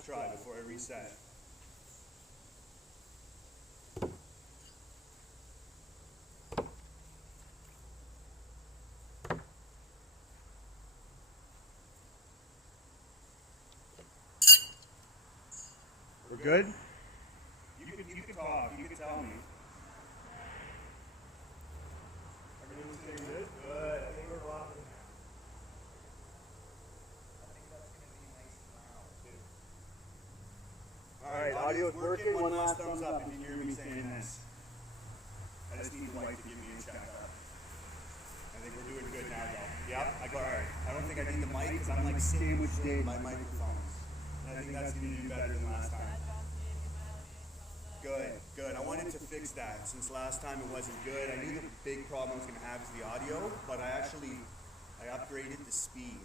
last try before I reset. We're good? You can talk, you can tell me. Everything's getting good? Good. I think we're rocking now. I think that's going to be nice and loud too. Alright, audio's working. One last thumbs up if you hear me saying this. I just need the wife to give me a check up. I think we're doing good now though. Yep, I got it. I don't think I need the mic because I'm like sandwiched in my microphones. And I think that's going to do better than last time. Good, good. I wanted to fix that since last time it wasn't good. I knew the big problem I was going to have is the audio, but I upgraded the speed.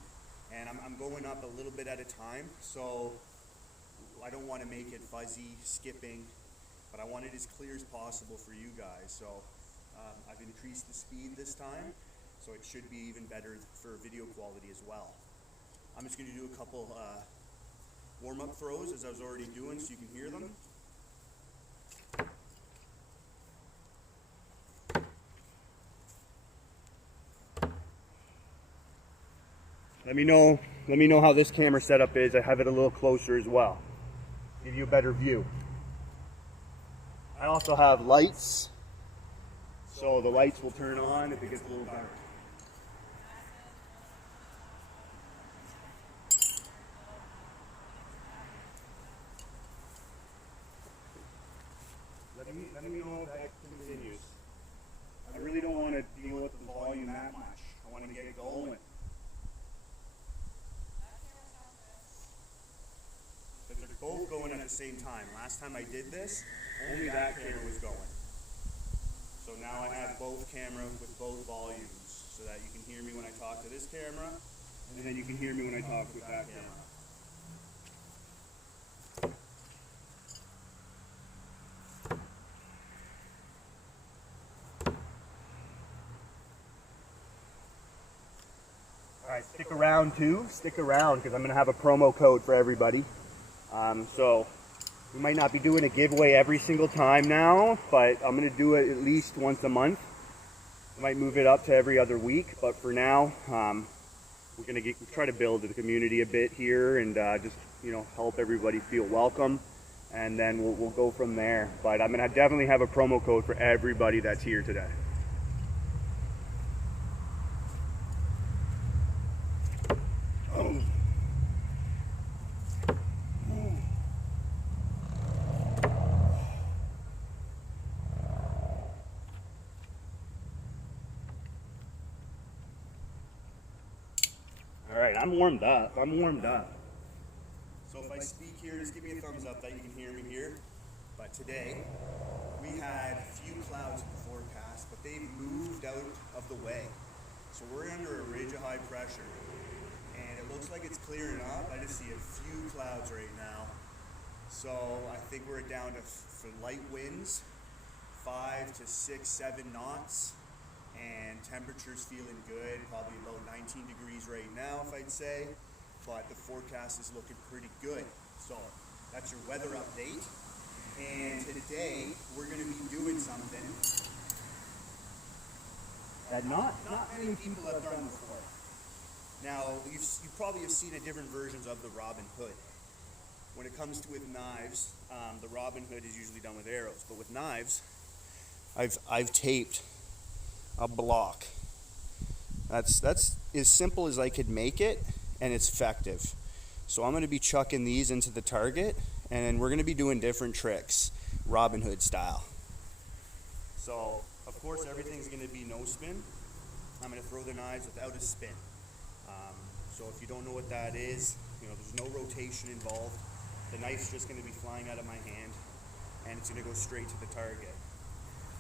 And I'm going up a little bit at a time, so I don't want to make it fuzzy, skipping, but I want it as clear as possible for you guys. So I've increased the speed this time, so it should be even better for video quality as well. I'm just going to do a couple warm-up throws as I was already doing so you can hear them. Let me know how this camera setup is. I have it a little closer as well. Give you a better view. I also have lights, so the lights will turn on if it gets a little dark. Let me know if that continues. I really don't want to deal with the volume that much. I want to get it going. But they're both going at the same time. Last time I did this, only that camera was going. So now I have both cameras with both volumes so that you can hear me when I talk to this camera, and then you can hear me when I talk with that camera. Alright, stick around too. Stick around because I'm going to have a promo code for everybody. So we might not be doing a giveaway every single time now, but I'm going to do it at least once a month. I might move it up to every other week, but for now, we're going to try to build the community a bit here and just help everybody feel welcome, and then we'll go from there. But I'm going to definitely have a promo code for everybody that's here today. Alright, I'm warmed up. So if I speak here, just give me a thumbs up that you can hear me here. But today, we had a few clouds in the forecast, but they've moved out of the way. So we're under a ridge of high pressure. And it looks like it's clearing up. I just see a few clouds right now. So I think we're down to, for light winds, 5 to 6, 7 knots. And temperature's feeling good, probably about 19 degrees right now, if I'd say, but the forecast is looking pretty good. So that's your weather update. And today we're going to be doing something that not many people have done before. Now you probably have seen different versions of the Robin Hood. When it comes to with knives, the Robin Hood is usually done with arrows, but with knives, I've taped a block. That's as simple as I could make it, and it's effective. So I'm going to be chucking these into the target, and we're going to be doing different tricks, Robin Hood style. So of course everything's going to be no spin. I'm going to throw the knives without a spin. So if you don't know what that is, there's no rotation involved. The knife's just going to be flying out of my hand, and it's going to go straight to the target.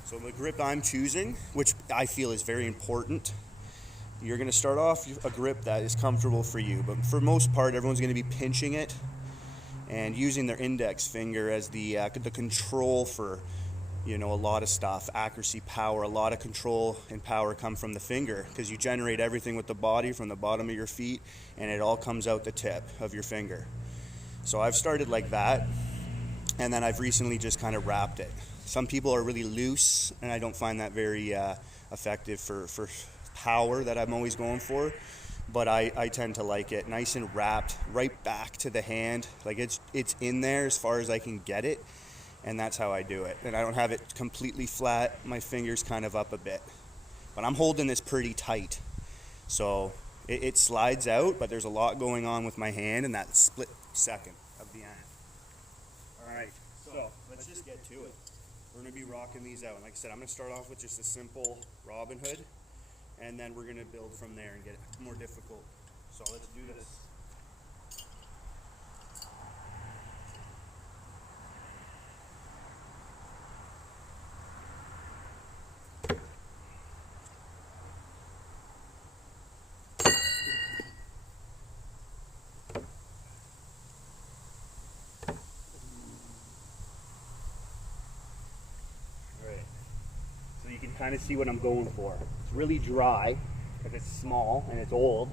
So the grip I'm choosing, which I feel is very important, you're going to start off a grip that is comfortable for you. But for most part, everyone's going to be pinching it and using their index finger as the control for, a lot of stuff. Accuracy, power, a lot of control and power come from the finger because you generate everything with the body from the bottom of your feet, and it all comes out the tip of your finger. So I've started like that, and then I've recently just kind of wrapped it. Some people are really loose, and I don't find that very effective for power that I'm always going for. But I tend to like it nice and wrapped right back to the hand. Like it's in there as far as I can get it, and that's how I do it. And I don't have it completely flat. My fingers kind of up a bit. But I'm holding this pretty tight. So it slides out, but there's a lot going on with my hand in that split second of the end. All right, so let's just get to it. We're going to be rocking these out. And like I said, I'm going to start off with just a simple Robin Hood, and then we're going to build from there and get it more difficult. So let's do this. So you can kind of see what I'm going for. It's really dry because it's small and it's old,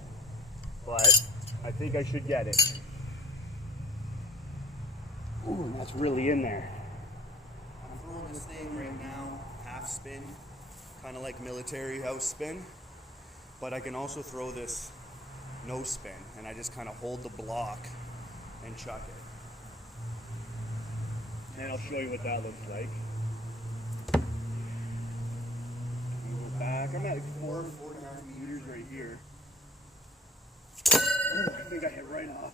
but I think I should get it. Ooh, that's really in there. I'm throwing this thing right now, half spin, kind of like military house spin, but I can also throw this no spin, and I just kind of hold the block and chuck it. And I'll show you what that looks like. Back. I'm at 4.5 meters right here. Oh, I think I hit right off.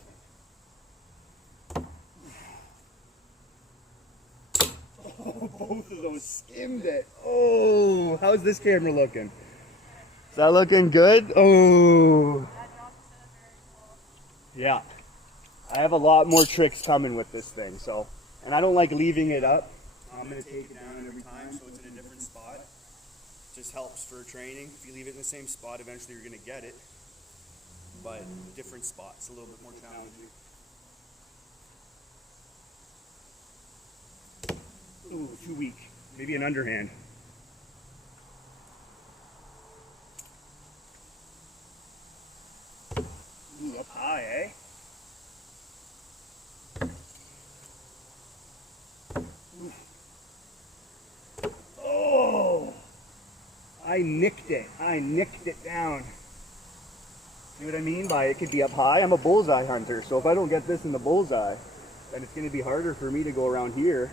Oh, both of those skimmed it. Oh, how's this camera looking? Is that looking good? Oh. Yeah. I have a lot more tricks coming with this thing, so. And I don't like leaving it up. I'm going to take it down every time so it's in a different spot. Just helps for training. If you leave it in the same spot, eventually you're going to get it. But different spots, a little bit more challenging. Ooh, too weak. Maybe an underhand. Ooh, up high, eh? Oh! I nicked it. I nicked it down. See what I mean by it could be up high? I'm a bullseye hunter, so if I don't get this in the bullseye, then it's going to be harder for me to go around here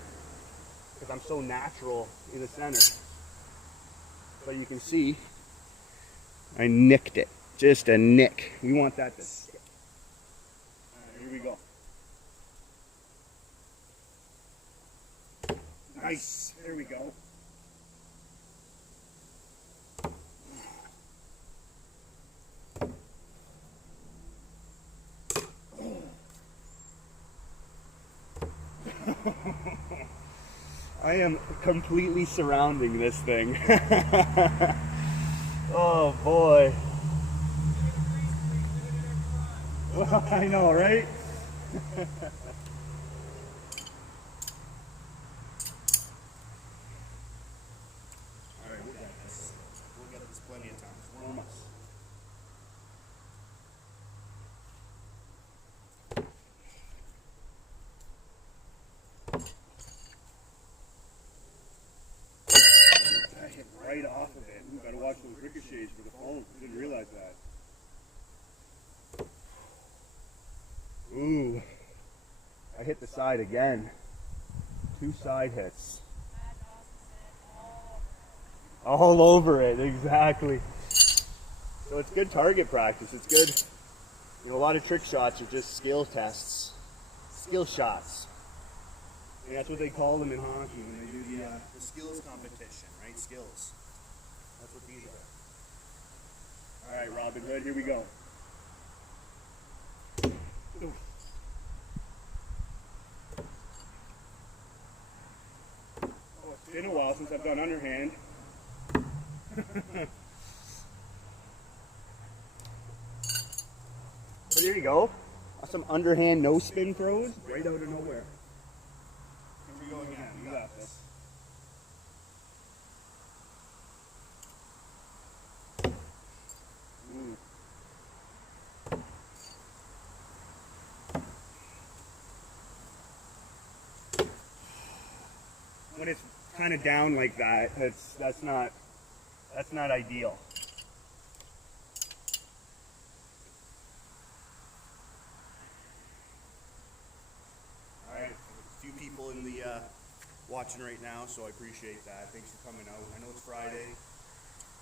because I'm so natural in the center. But you can see, I nicked it. Just a nick. We want that to stick. Alright, here we go. Nice. There we go. I am completely surrounding this thing. Oh boy. I know, right? Alright, we'll get this. We'll get this plenty of times. Warm us. I hit right off of it. We've got to watch those ricochets for the phone. I didn't realize that. Ooh. I hit the side again. 2 side hits. All over it, exactly. So it's good target practice. It's good. You know, a lot of trick shots are just skill tests. Skill shots. And that's what they call them in hockey when they do the skills competition, right? Skills. That's what these are. All right, Robin Hood, here we go. Ooh. Oh, it's been a while since I've done underhand. But here you go. Some underhand no spin throws right out of nowhere. Here we go again. You got this. Ooh. when it's kind of down like that, that's not ideal. All right, a few people in the watching right now, so I appreciate that. Thanks for coming out. I know it's Friday.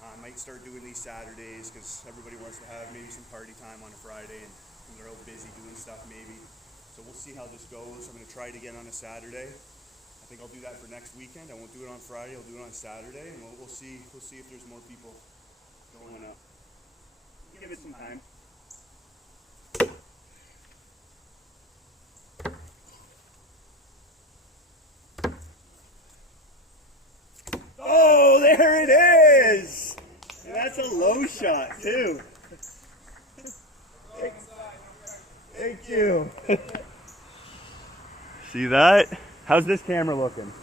I might start doing these Saturdays because everybody wants to have maybe some party time on a Friday and they're out busy doing stuff maybe. So we'll see how this goes. I'm going to try it again on a Saturday. I think I'll do that for next weekend. I won't do it on Friday. I'll do it on Saturday, and we'll see. We'll see if there's more people going up. Give it some time. Oh, there it is! And that's a low shot too. Thank you. See that? How's this camera looking?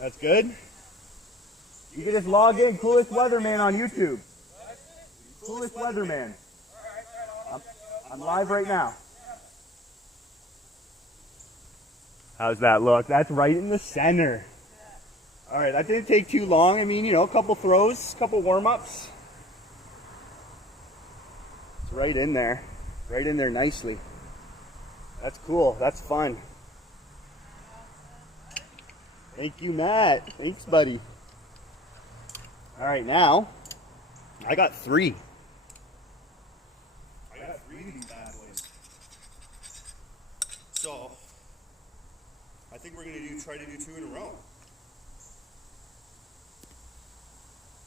That's good? You can just log in, Coolest Weatherman on YouTube. Coolest Weatherman. I'm live right now. How's that look? That's right in the center. All right, that didn't take too long. I mean, you know, a couple throws, a couple warm-ups. It's right in there nicely. That's cool, that's fun. Thank you, Matt. Thanks, buddy. All right, now, I got 3. I got 3 of these bad boys. So, I think we're gonna try to do 2 in a row.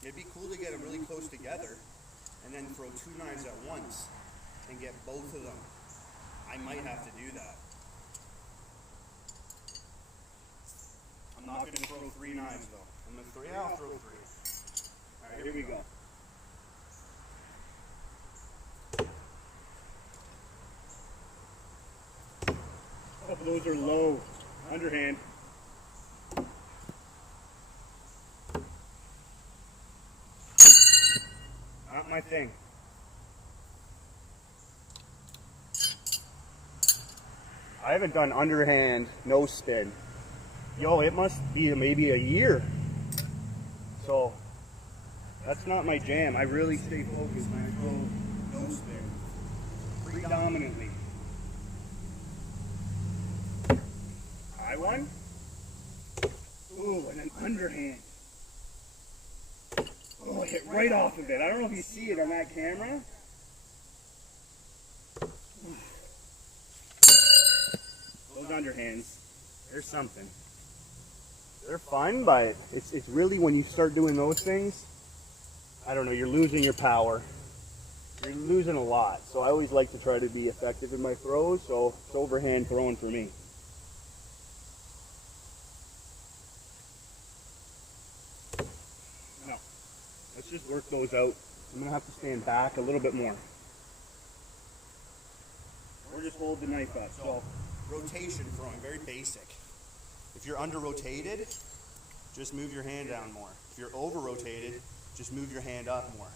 It'd be cool to get them really close together and then throw 2 knives at once and get both of them. I might have to do that. I'm not going to throw 3 knives though. I'm going to throw, yeah, I'll throw 3. Alright, here we go. Oh, those are low. Underhand. Not my thing. I haven't done underhand no spin. Yo, it must be maybe a year. So that's not my jam. I really stay focused when I throw no spin. Predominantly. High one. Ooh, and an underhand. Oh, it hit right off of it. I don't know if you see it on that camera. Those underhands, they're something. They're fun, but it's really when you start doing those things, I don't know, you're losing your power. You're losing a lot. So I always like to try to be effective in my throws, so it's overhand throwing for me. No. Let's just work those out. I'm going to have to stand back a little bit more. Or just hold the knife up. So rotation throwing, very basic. If you're under-rotated, just move your hand down more. If you're over-rotated, just move your hand up more.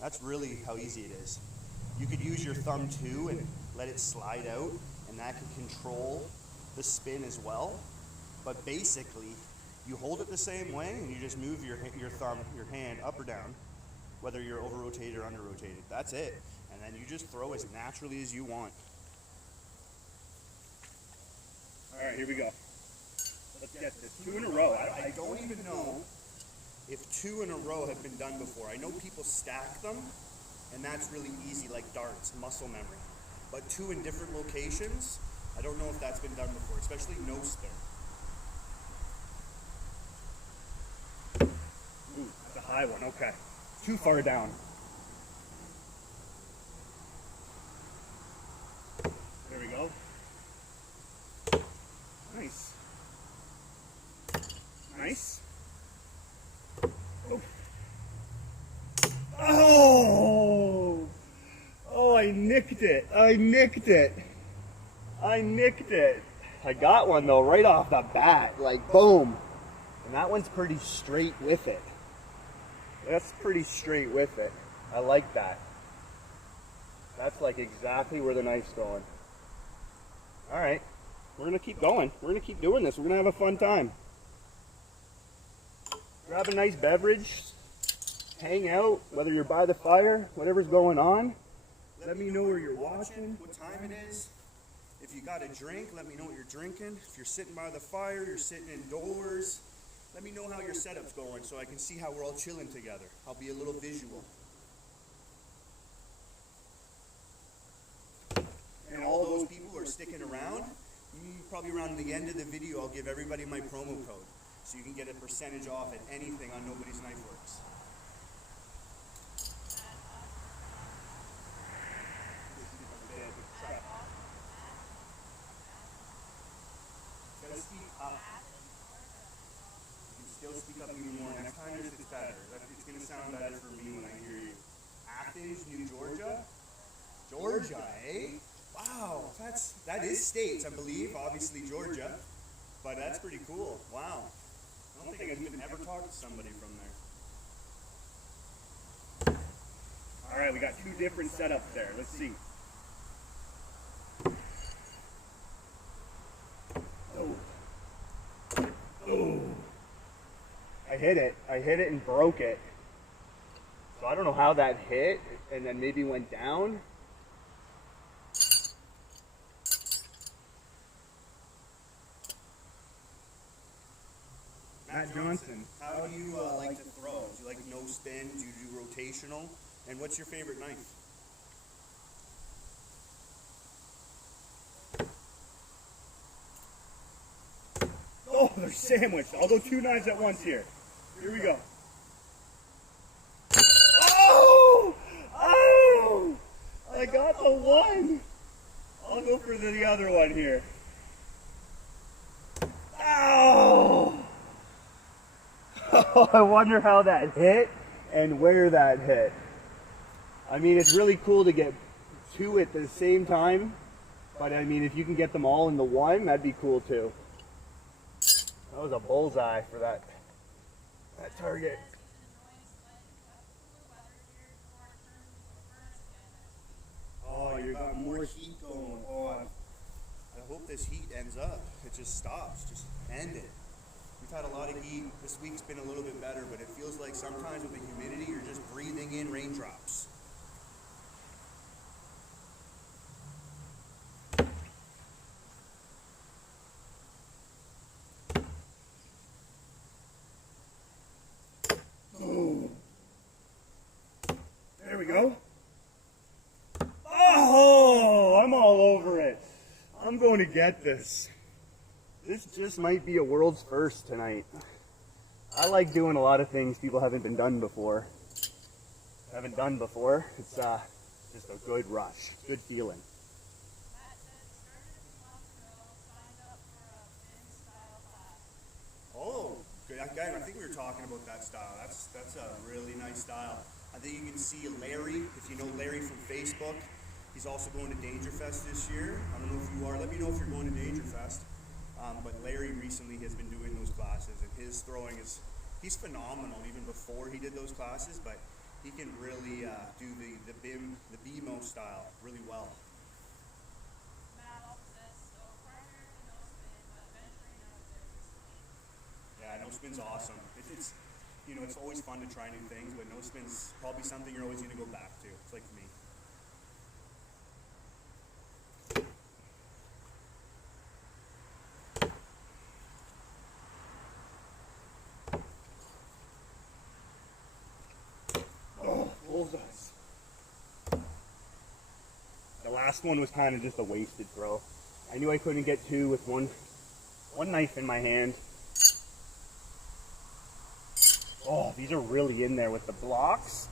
That's really how easy it is. You could use your thumb too and let it slide out, and that can control the spin as well. But basically, you hold it the same way, and you just move your thumb, your hand up or down, whether you're over-rotated or under-rotated. That's it. And then you just throw as naturally as you want. All right, here we go. Let's get this. 2 in a row. I don't even know if 2 in a row have been done before. I know people stack them, and that's really easy, like darts, muscle memory. But 2 in different locations, I don't know if that's been done before, especially no spin. Ooh, that's a high one. Okay. Too far down. There we go. Nice. Nice. Oh. Oh! Oh, I nicked it. I nicked it. I nicked it. I got one though right off the bat, like boom. And that one's pretty straight with it. That's pretty straight with it. I like that. That's like exactly where the knife's going. All right. We're going to keep going. We're going to keep doing this. We're going to have a fun time. grab a nice beverage, hang out, whether you're by the fire, whatever's going on. Let me know where you're watching. What time it is. If you got a drink, let me know what you're drinking. If you're sitting by the fire, you're sitting indoors, let me know how your setup's going so I can see how we're all chilling together. I'll be a little visual. And all those people who are sticking around, probably around the end of the video, I'll give everybody my promo code so you can get a percentage off at anything on Nobody's Knife Works. Speak up. You can still speak up even more. Next time it's better. It's going to sound better for me when I hear you. Athens, New Georgia? Georgia, eh? Wow, that is states, I believe. Obviously Georgia. But that's pretty cool. Wow. I don't think I've even ever talked to somebody from there. All right, we got two different setups there. Let's see. Oh. I hit it and broke it. So I don't know how that hit and then maybe went down. Matt Johnson. How do you like to throw? Do you like no spin? Do you do rotational? And what's your favorite knife? Oh, they're sandwiched. I'll go two knives at once here. Here we go. Oh! Oh! I got the one. I'll go for the other one here. Ow! Oh, I wonder how that hit and where that hit. I mean, it's really cool to get two at the same time, but I mean, if you can get them all in the one, that'd be cool too. That was a bullseye for that target. Oh, you got more heat going on. I hope this heat ends up. It just stops. Just end it. We've had a lot of heat. This week's been a little bit better, but it feels like sometimes with the humidity, you're just breathing in raindrops. There we go. Oh, I'm all over it. I'm going to get this. This just might be a world's first tonight. I like doing a lot of things people haven't done before. It's just a good rush, good feeling. Oh, good. Again, I think we were talking about that style. That's a really nice style. I think you can see Larry, if you know Larry from Facebook. He's also going to Dangerfest this year. I don't know if you are. Let me know if you're going to Dangerfest. But Larry recently has been doing those classes, and his throwing he's phenomenal even before he did those classes, but he can really do the BMO style really well. Yeah, no spin's awesome. It's it's always fun to try new things, but no spin's probably something you're always going to go back to. It's like me. Oh, bullseyes. The last one was kind of just a wasted throw. I knew I couldn't get two with one knife in my hand. Oh, these are really in there with the blocks.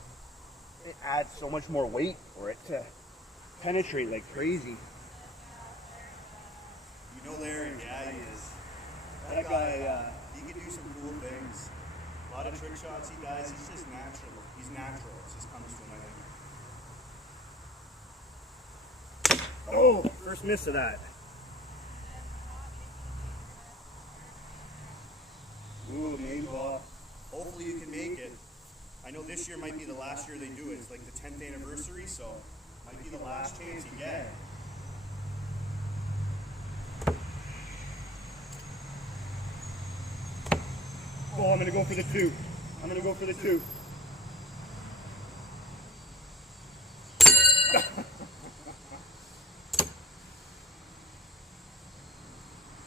It adds so much more weight for it to penetrate like crazy. You know Larry? Yeah, he is. That guy, he can do some cool things. A lot of trick shots he does. He's just natural. He's natural. It just comes from him. Oh, first miss of that. Ooh, maybe off. Hopefully you can make it. I know this year might be the last year they do it. It's like the 10th anniversary, so might be the last chance you get. Oh, I'm gonna go for the two. I'm gonna go for the 2.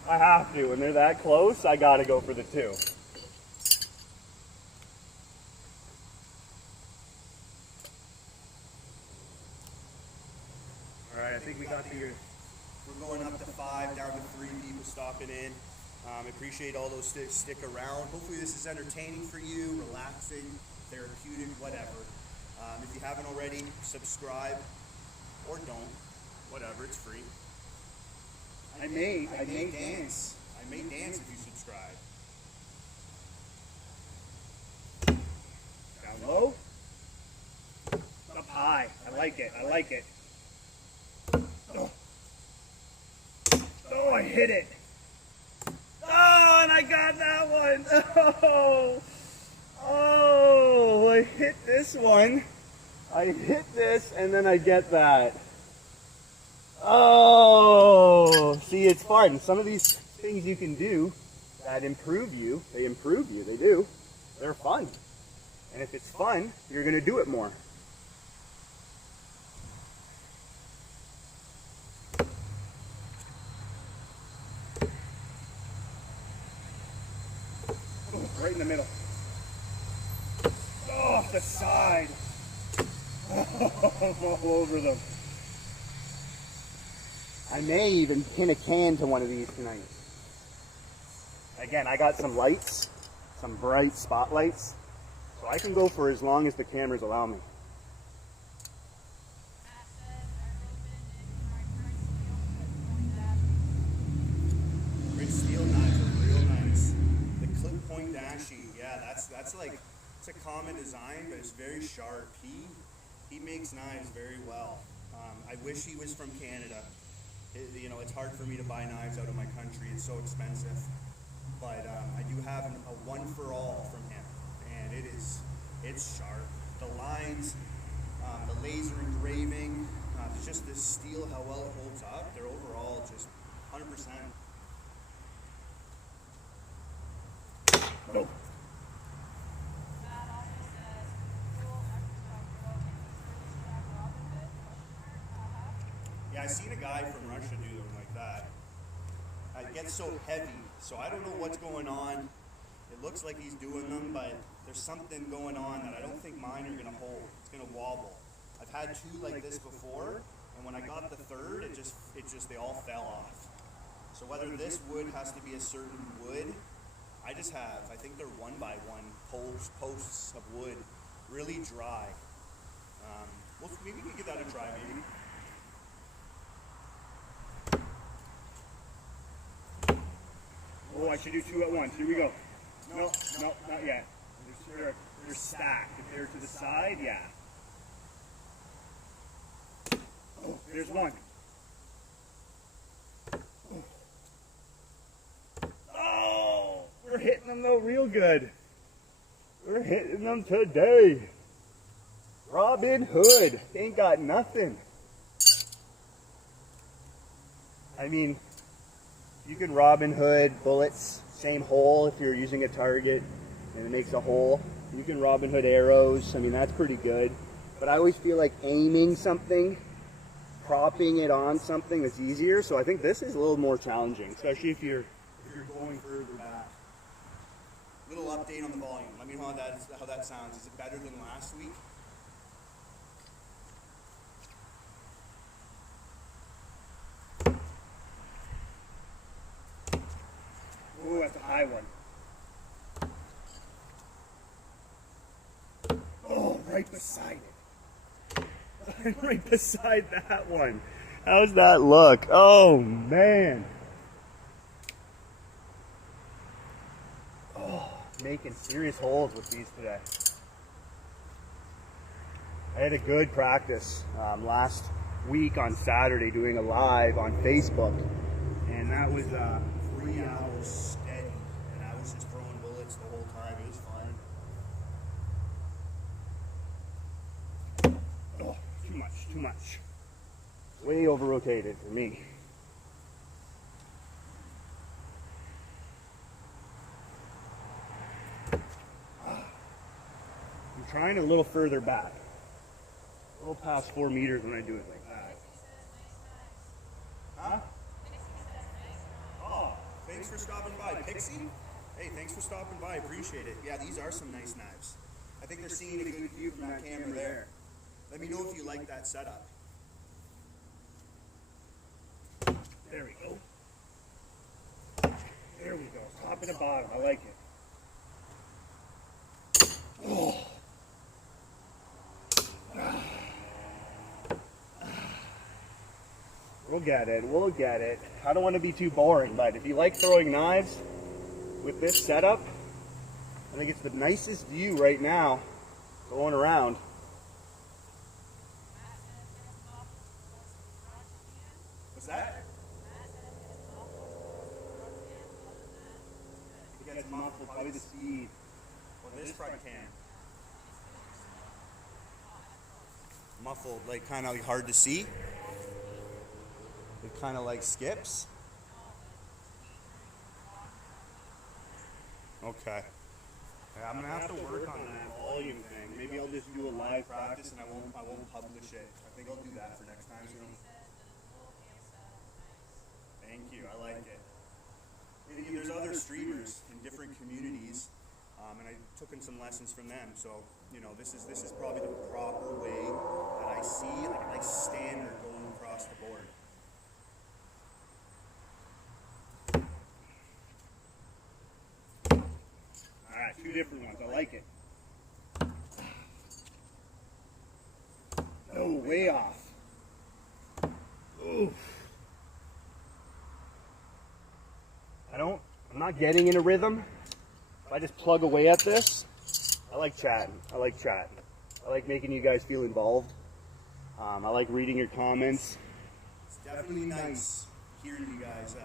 I have to. When they're that close, I gotta go for the 2. All right, I think we got the. We're going up to 5, down to 3 people stopping in. Appreciate all those stick around. Hopefully this is entertaining for you, relaxing, therapeutic, whatever. If you haven't already, subscribe or don't. Whatever, it's free. I may dance. I may dance if you subscribe. Down low. Up high. I like it. I like it. Oh, oh, I hit it. Oh, and I got that one. Oh, I hit this one. I hit this, and then I get that. Oh, see, it's fun. Some of these things you can do that improve you, they do. They're fun. And if it's fun, you're going to do it more. Right in the middle. Oh, off the side. Oh, I'm all over them. I may even pin a can to one of these tonight. Again, I got some lights, some bright spotlights, so I can go for as long as the cameras allow me. Great steel knives are real nice. The clip point dashi, yeah, that's like, it's a common design, but it's very sharp. He makes knives very well. I wish he was from Canada. You know, it's hard for me to buy knives out of my country. It's so expensive. But I do have a one for all from him, and it's sharp. The lines, the laser engraving, it's just this steel, how well it holds up. They're overall just 100%. Oh. Yeah, I seen a guy from Russia do them like that. It gets so heavy, so I don't know what's going on. It looks like he's doing them, but there's something going on that I don't think mine are gonna hold. It's gonna wobble. I've had 2 like this before, and when I got the 3rd, it just they all fell off. So whether this wood has to be a certain wood, I think they're 1x1 posts of wood, really dry. Well, maybe we can give that a try, maybe. Oh, I should do 2 at once. Here we go. No, not yet. They're stacked. If they're to the side, yeah. Oh, there's one. Oh, we're hitting them though real good. We're hitting them today. Robin Hood ain't got nothing. I mean, you can Robin Hood bullets, same hole if you're using a target and it makes a hole. You can Robin Hood arrows, I mean that's pretty good. But I always feel like aiming something, propping it on something is easier, so I think this is a little more challenging, especially if you're going further back. Little update on the volume. Let me know how that sounds. Is it better than last week? Oh, that's a high one. Oh, right beside it. Right beside that one. How's that look? Oh, man. Oh, making serious holes with these today. I had a good practice last week on Saturday doing a live on Facebook. And that was 3 hours steady, and I was just throwing bullets the whole time. It was fun. oh, too much. Way over rotated for me. trying a little further back. A little past 4 meters when I do it like that. Huh? Oh, thanks for stopping by. Pixie? Hey, thanks for stopping by. Appreciate it. Yeah, these are some nice knives. I think they're seeing a good view from that camera there. Let me know if you like that setup. There we go. There we go. Top and the bottom. I like it. Oh. We'll get it. We'll get it. I don't want to be too boring, but if you like throwing knives with this setup, I think it's the nicest view right now going around. What's that? It gets muffled, probably the speed. Well, this front cam. Muffled, like kind of hard to see. It kind of like skips. Okay. Yeah, I'm gonna have to work on that volume thing. Maybe I'll just do a live practice and I won't publish it. I think I'll do that for next time soon. Thank you. I like it. There's other streamers in different communities, and I took in some lessons from them. So you know, this is probably the proper way that I see, like a nice standard going across the board. Alright, 2 different ones. I like it. No, way off. Oof. I'm not getting in a rhythm. If I just plug away at this, I like chatting. I like making you guys feel involved. I like reading your comments. It's definitely nice hearing you guys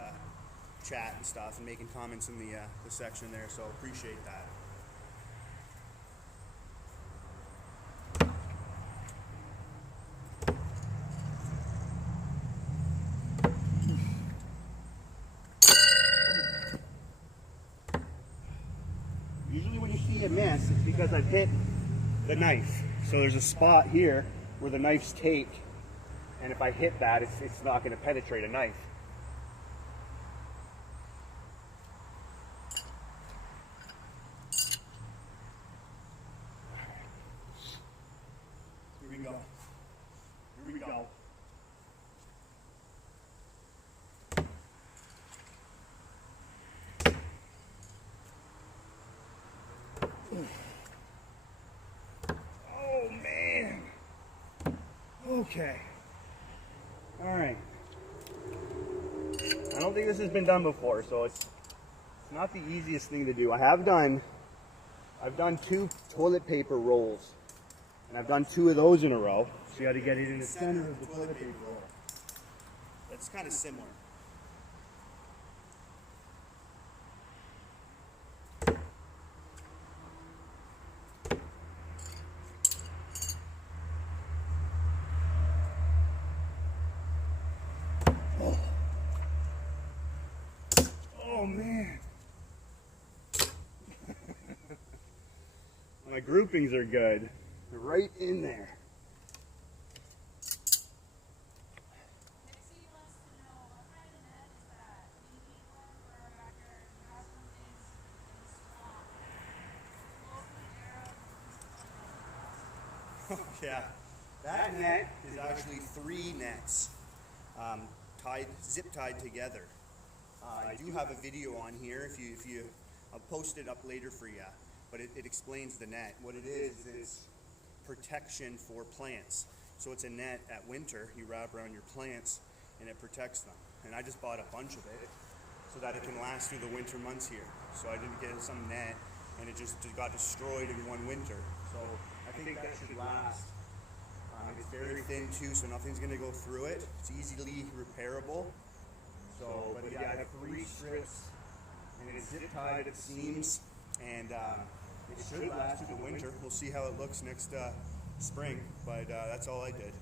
chat and stuff and making comments in the section there. So appreciate that. Usually when you see a miss, it's because I've hit the knife. So there's a spot here where the knife's taped, and if I hit that, it's not going to penetrate a knife. Here we go. Here we go. Oh man. Okay. All right. I don't think this has been done before, so it's not the easiest thing to do. I've done 2 toilet paper rolls, and I've done 2 of those in a row. So you got to get it in the center of the toilet paper roll. That's kind of similar. Oh man. My groupings are good. They're right in there. Yeah, that net is actually 3 nets zip tied together. I do have a video on here. If you, I'll post it up later for you. But it explains the net. What it is protection for plants. So it's a net at winter you wrap around your plants and it protects them. And I just bought a bunch of it so that it can last through the winter months here. So I didn't get some net and it just got destroyed in one winter. So I think that should last. It's very thin too, so nothing's going to go through it. It's easily repairable. So, but yeah, I have 3 strips, and it's zip tied at the seams, and it should last through the winter. We'll see how it looks next spring, but that's all I did.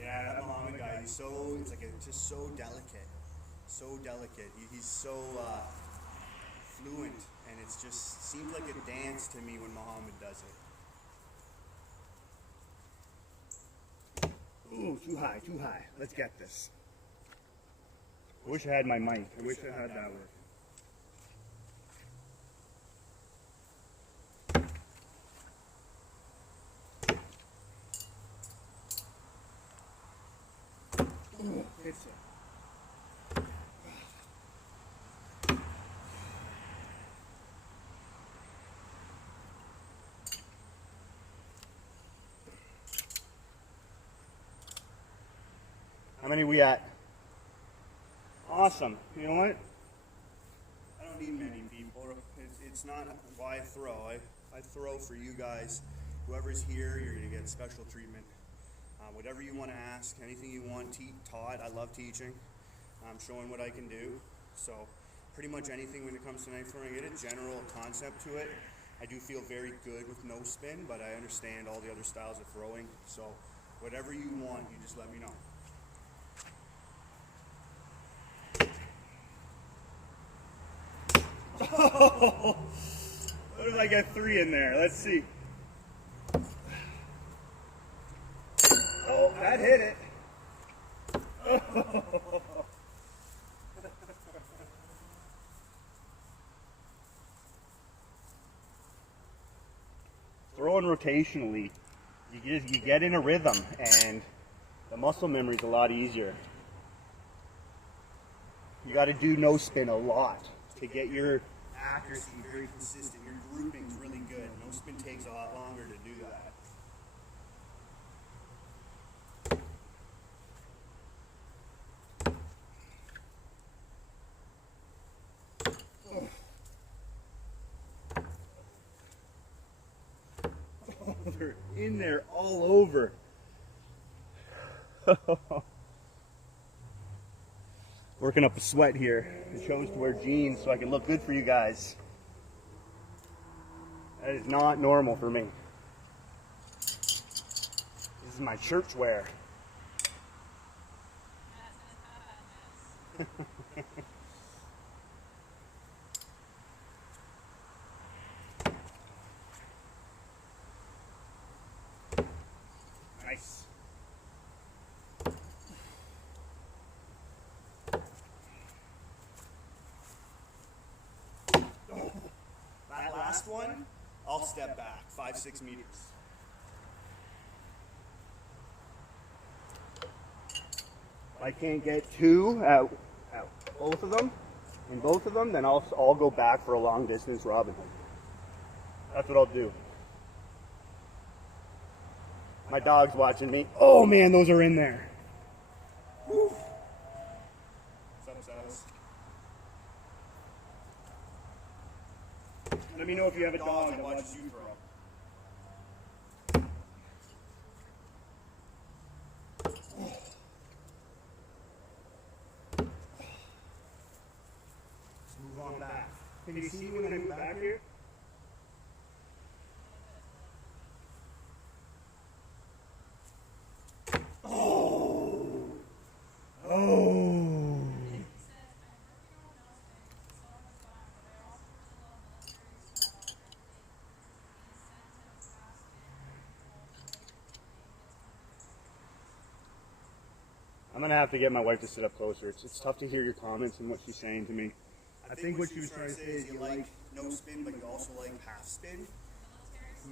Yeah, that mama guy, it's just so delicate. so delicate. He's so fluent, and it just seems like a dance to me when Muhammad does it. Ooh, too high, too high. Let's get this. I wish I had my mic. I wish I had that with. Ooh, hits it. How many we at? Awesome. You know what? I don't need many people. It's not why I throw. I throw for you guys. Whoever's here, you're going to get special treatment. Whatever you want to ask, anything you want taught. I love teaching. I'm showing what I can do. So pretty much anything when it comes to knife throwing. I get a general concept to it. I do feel very good with no spin, but I understand all the other styles of throwing. So whatever you want, you just let me know. Oh, what if I get 3 in there? Let's see. Oh, that hit it. Oh. Throwing rotationally, you get in a rhythm, and the muscle memory is a lot easier. You got to do no spin a lot to get your Accuracy very consistent. Your grouping's really good. No spin takes a lot longer to do that. Oh, they're in there all over. Working up a sweat here. I chose to wear jeans so I can look good for you guys. That is not normal for me. This is my church wear. Nice. That last one, I'll step back 5-6 meters. If I can't get 2 at both of them, then I'll go back for a long distance Robin Hood. That's what I'll do. My dog's watching me. Oh man, those are in there. Woo. What's up, Silas? Let me know if you have a dog that watches watches you you. throw. Let's move on back. Can you see when I move back here? Oh. I'm gonna have to get my wife to sit up closer. It's tough to hear your comments and what she's saying to me. I think what she was trying to say is you like no spin, but you also like half spin.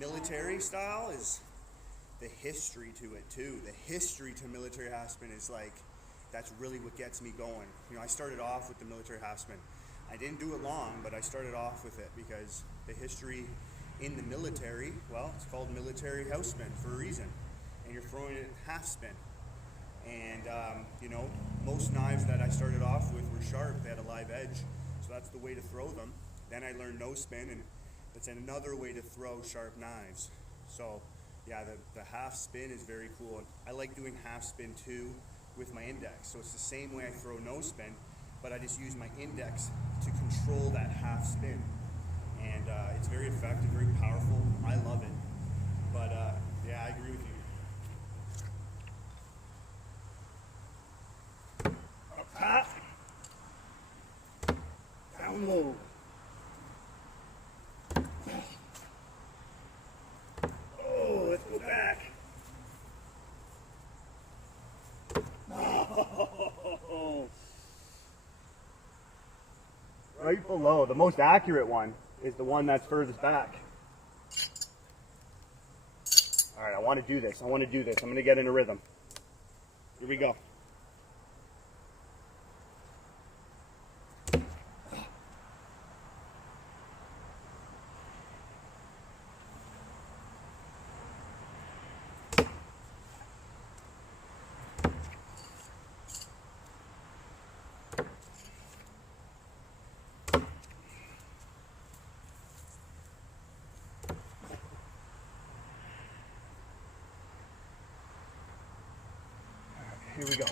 Military style is the history to it too. The history to military half spin is like, that's really what gets me going. You know, I started off with the military half spin. I didn't do it long, but I started off with it because the history in the military, well, it's called military house spin for a reason. And you're throwing it half spin. And, you know, most knives that I started off with were sharp. They had a live edge. So that's the way to throw them. Then I learned no spin, and it's another way to throw sharp knives. So, yeah, the half spin is very cool. And I like doing half spin too with my index. So it's the same way I throw no spin, but I just use my index to control that half spin. And it's very effective, very powerful. I love it. But, yeah, I agree with you. Oh. Oh, let's go back. Oh. Right below, the most accurate one is the one that's furthest back. All right, I want to do this. I'm going to get in a rhythm. Here we go. Here we go.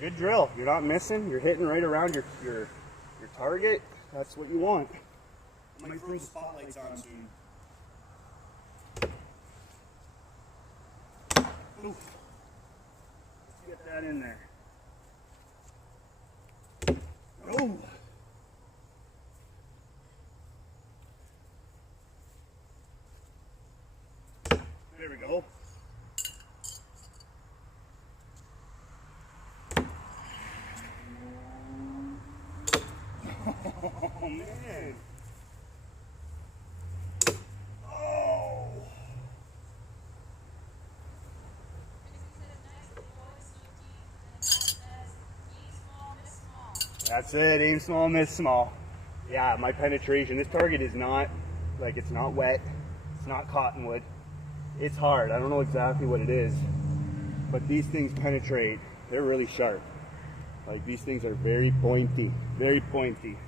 Good drill. You're not missing. You're hitting right around your target. That's what you want. I'm gonna throw the spotlights on soon. Oof. Let's get that in there. Oh. There we go. Oh man. Oh. That's it, aim small, miss small. Yeah, my penetration, this target is not, like, it's not wet, it's not cottonwood. It's hard, I don't know exactly what it is, but these things penetrate, they're really sharp. Like, these things are very pointy, very pointy.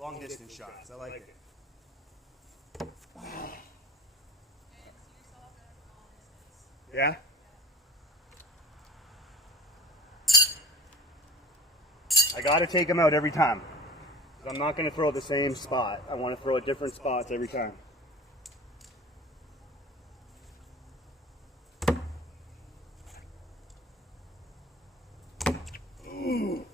Long distance shots, I like it. Yeah? I gotta take them out every time. I'm not gonna throw at the same spot. I wanna throw at different spots every time. Ooh.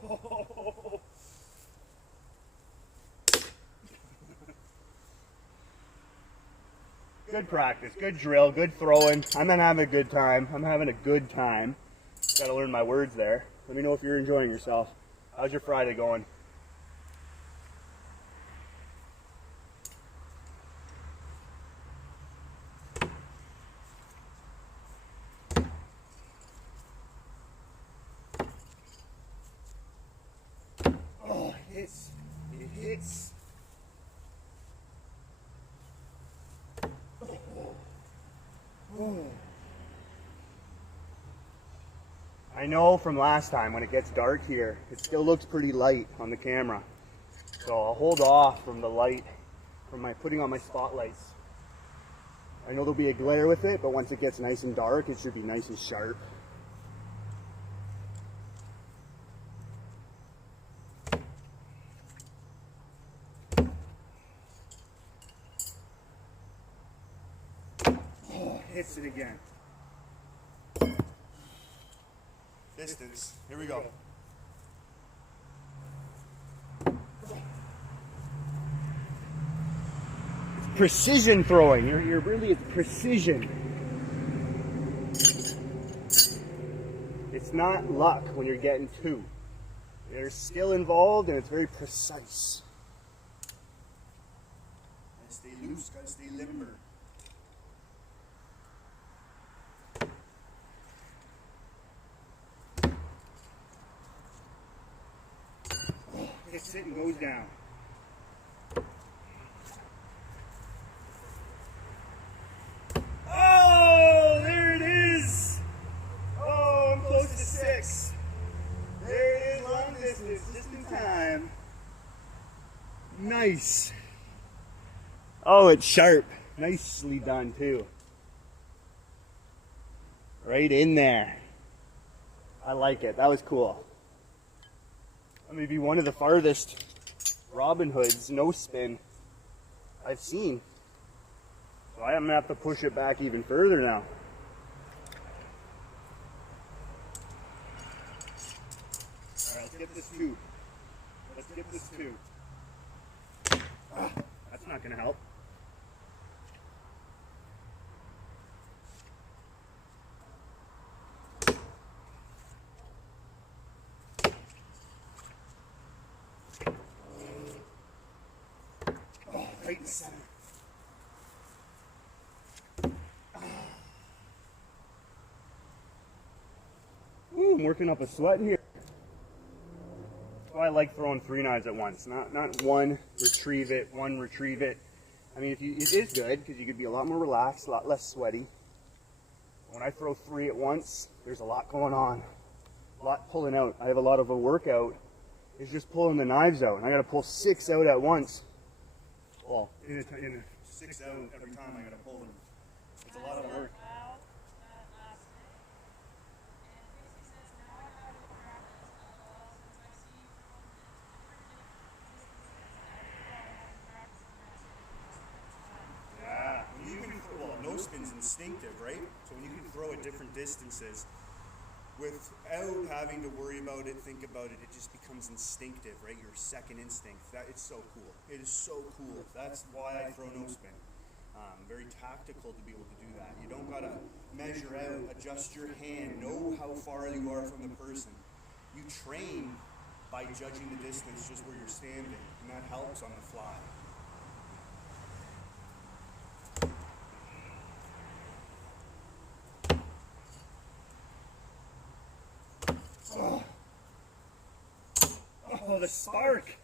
Oh. Good practice, good drill, good throwing. I'm having a good time. I'm having a good time. Gotta learn my words there. Let me know if you're enjoying yourself. How's your Friday going? Oh, it hits. It hits. Oh. I know from last time when it gets dark here, it still looks pretty light on the camera. So I'll hold off from the light, from my putting on my spotlights. I know there'll be a glare with it, but once it gets nice and dark, it should be nice and sharp. Oh, hits it again. Distance, here we go. Precision throwing. You're really, it's precision. It's not luck when you're getting two. There's skill involved and it's very precise. Gotta stay loose, gotta stay limber. Hits it and goes down. Oh, there it is. Oh, I'm close to 6. There it is, long distance, just in time. Nice. Oh, it's sharp. Nicely done too. Right in there. I like it. That was cool. That may be one of the farthest Robin Hoods no spin I've seen. So I'm gonna have to push it back even further now. Alright, let's get this tube. Let's get this tube. That's not gonna help. Oh, right in the center. Ooh, I'm working up a sweat here. That's why I like throwing 3 knives at once. Not one, retrieve it, one, retrieve it. I mean, it is good because you could be a lot more relaxed, a lot less sweaty. When I throw 3 at once, there's a lot going on, a lot pulling out. I have a lot of a workout is just pulling the knives out, and I got to pull 6 out at once. Well, in a 6 out every time I got to pull them. It's a lot of work. No spin's instinctive, right? So when you can throw at different distances without having to worry about it, think about it, it just becomes instinctive, right? Your second instinct. It's so cool. It is so cool. That's why I throw no spin. Very tactical to be able to do that. You don't gotta measure out, adjust your hand, know how far you are from the person. You train by judging the distance just where you're standing, and that helps on the fly. Oh, the spark!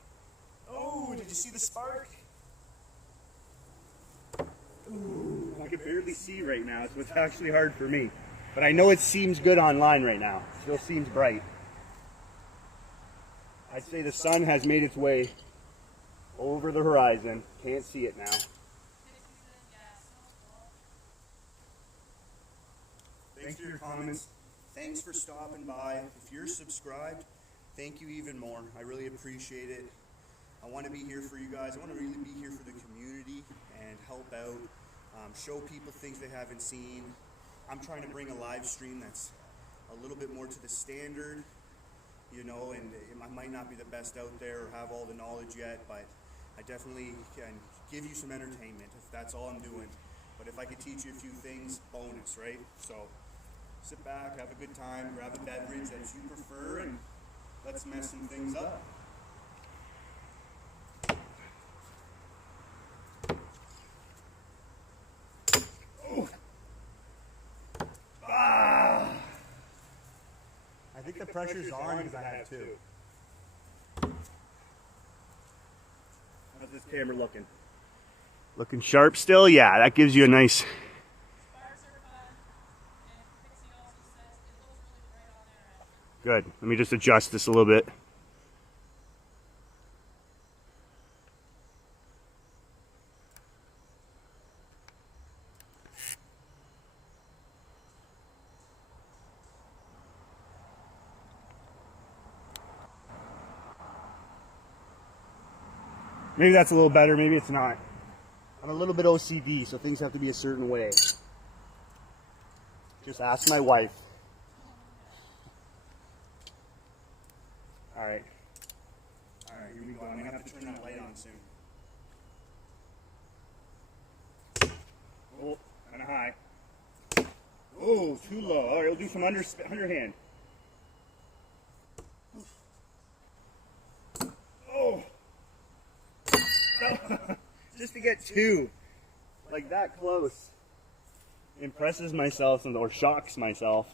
Oh, did you see the spark? Ooh, I can barely see right now, so it's actually hard for me. But I know it seems good online right now. It still seems bright. I'd say the sun has made its way over the horizon. Can't see it now. Thanks for your comments. Thanks for stopping by. If you're subscribed, thank you even more. I really appreciate it. I want to be here for you guys. I want to really be here for the community and help out, show people things they haven't seen. I'm trying to bring a live stream that's a little bit more to the standard, you know, and I might not be the best out there or have all the knowledge yet, but I definitely can give you some entertainment if that's all I'm doing. But if I could teach you a few things, bonus, right? So sit back, have a good time, grab a beverage as you prefer, and let's mess some things up. Oh. Ah. I think the pressure's on because I have 2. How's this camera looking? Looking sharp still? Yeah, that gives you a nice... Good. Let me just adjust this a little bit. Maybe that's a little better, maybe it's not. I'm a little bit OCD, so things have to be a certain way. Just ask my wife. Alright. Alright, here we go. I'm going to have to turn that light on soon. Oh, kind of high. Oh, too low. Alright, we'll do some underhand. Oh! Just to get 2. Like that close. Impresses myself or shocks myself.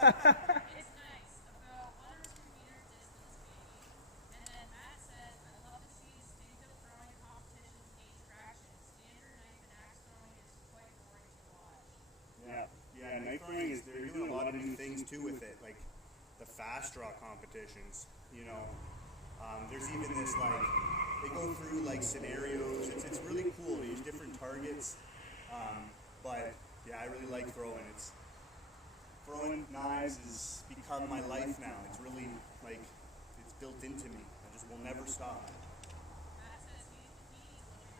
It's nice. About 1 or 2 meter distance, maybe. And then Matt says, I love to see instinctive throwing competitions gain traction. Standard knife and axe throwing is quite boring to watch. Yeah, knife throwing is, they're doing a lot of new things too with it, like the fast draw competitions, you know. There's even this, like, they go through like scenarios. It's really cool. They use different targets, but I really like throwing. Throwing knives has become my life now. It's really like it's built into me. I just will never stop. Matt says he living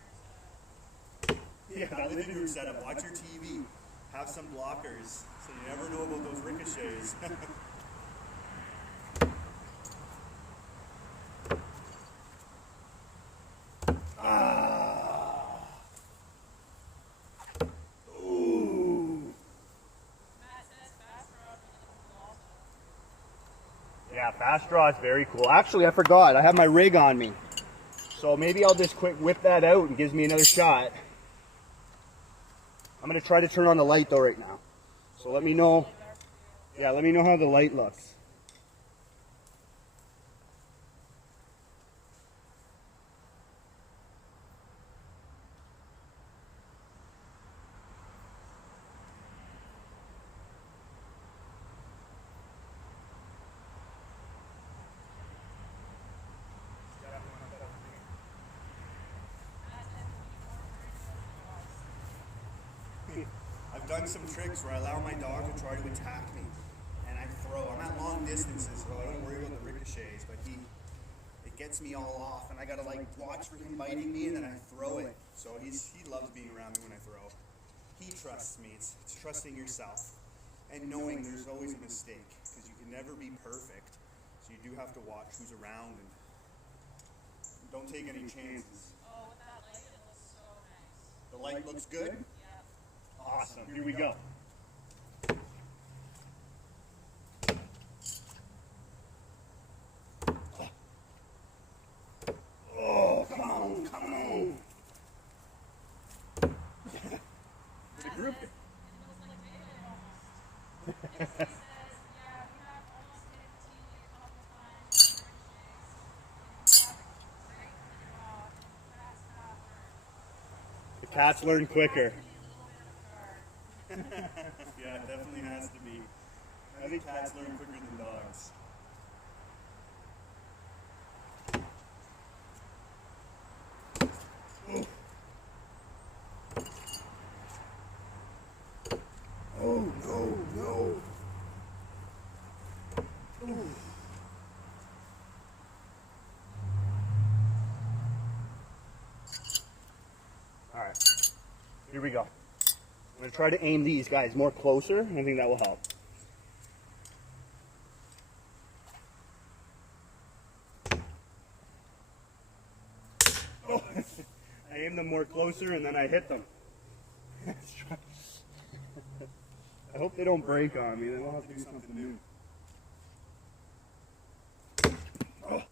room setup. Yeah, that living room setup. Watch your TV. Have some blockers, so you never know about those ricochets. Matt says fast draws are really cool also. Yeah, fast draw is very cool. Actually, I forgot. I have my rig on me. So maybe I'll just quick whip that out and gives me another shot. I'm going to try to turn on the light though right now. So let me know. Yeah, let me know how the light looks. I've done some tricks where I allow my dog to try to attack me, and I throw. I'm at long distances, so I don't worry about the ricochets, but it gets me all off, and I gotta like watch for him biting me, and then I throw it. So he loves being around me when I throw. He trusts me. It's trusting yourself, and knowing there's always a mistake, because you can never be perfect. So you do have to watch who's around, and don't take any chances. Oh, with that light, it looks so nice. The light looks good. Yeah. Awesome. Here we go. Oh, come on, come on. The group. It looks like daylight almost. He says, yeah, we have almost hit the TV a couple times with ricochets. And we have great draw and fast half learn. The cats learn quicker. A little bit of a guard. Yeah, it definitely has to be. I think cats learn quicker than dogs. Oh, no, no. All right, here we go. I'm gonna try to aim these guys more closer. I think that will help. Oh, I aim them more closer and then I hit them. I hope they don't break on me. Then I'll have to do something new. Oh.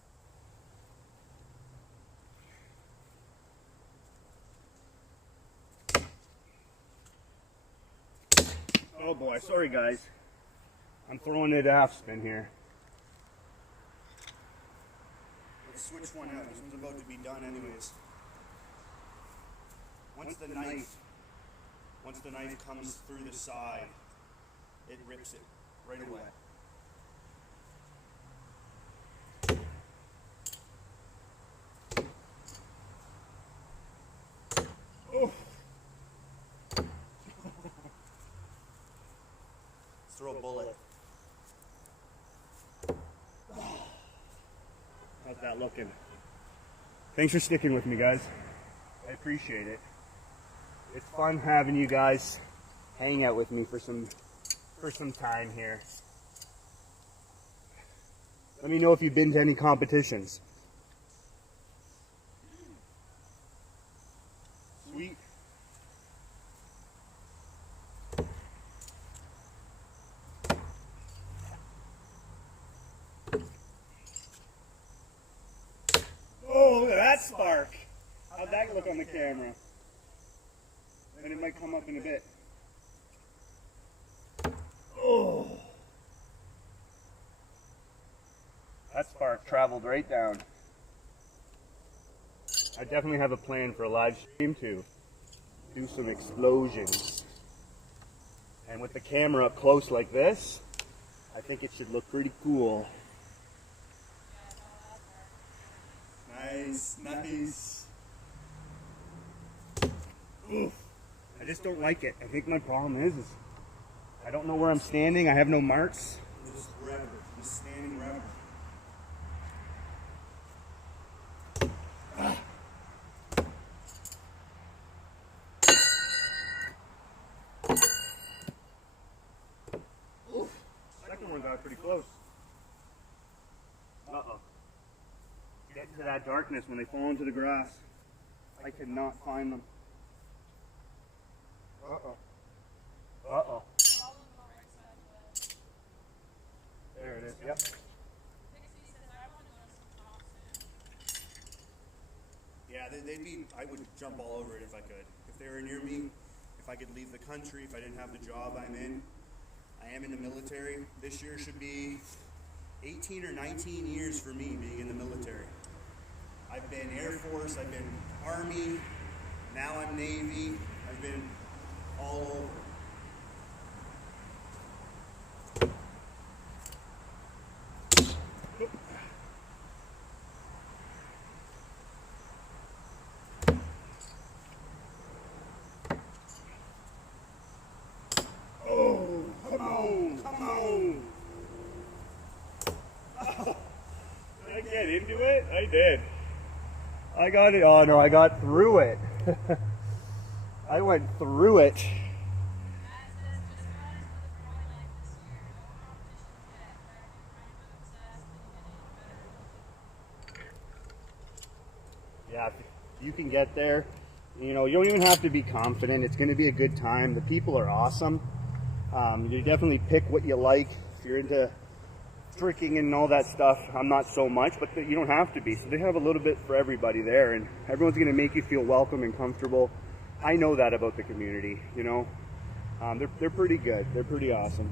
Oh boy, sorry guys. I'm throwing it half spin here. Let's switch one out. This one's about to be done anyways. Once the knife comes through the side, it rips it right away. Oh. Let's throw a bullet. How's that looking? Thanks for sticking with me, guys. I appreciate it. It's fun having you guys hang out with me for some time here. Let me know if you've been to any competitions. Sweet. Oh, look at that spark. How'd that look on the camera? And it might come up in a bit. Oh. That spark traveled right down. I definitely have a plan for a live stream to do some explosions. And with the camera up close like this, I think it should look pretty cool. Nice, nice. Oof. I just don't like it. I think my problem is I don't know where I'm standing. I have no marks. Just wherever. Just standing wherever. Second one got pretty close. Uh-oh. Get into that darkness when they fall into the grass. I cannot find them. Uh-oh. Uh-oh. There it is. Yep. Yeah, they'd be. I would jump all over it if I could. If they were near me, if I could leave the country, if I didn't have the job I'm in. I am in the military. This year should be 18 or 19 years for me being in the military. I've been Air Force, I've been Army, now I'm Navy, I've been all over. Oh, come on, come on. Oh, did I get into it? I did. I got it. Oh no, I got through it. I went through it. Yeah, if you can get there. You know, you don't even have to be confident. It's going to be a good time. The people are awesome. You definitely pick what you like. If you're into tricking and all that stuff, I'm not so much, but you don't have to be. So they have a little bit for everybody there, and everyone's going to make you feel welcome and comfortable. I know that about the community, you know. They're pretty good. They're pretty awesome.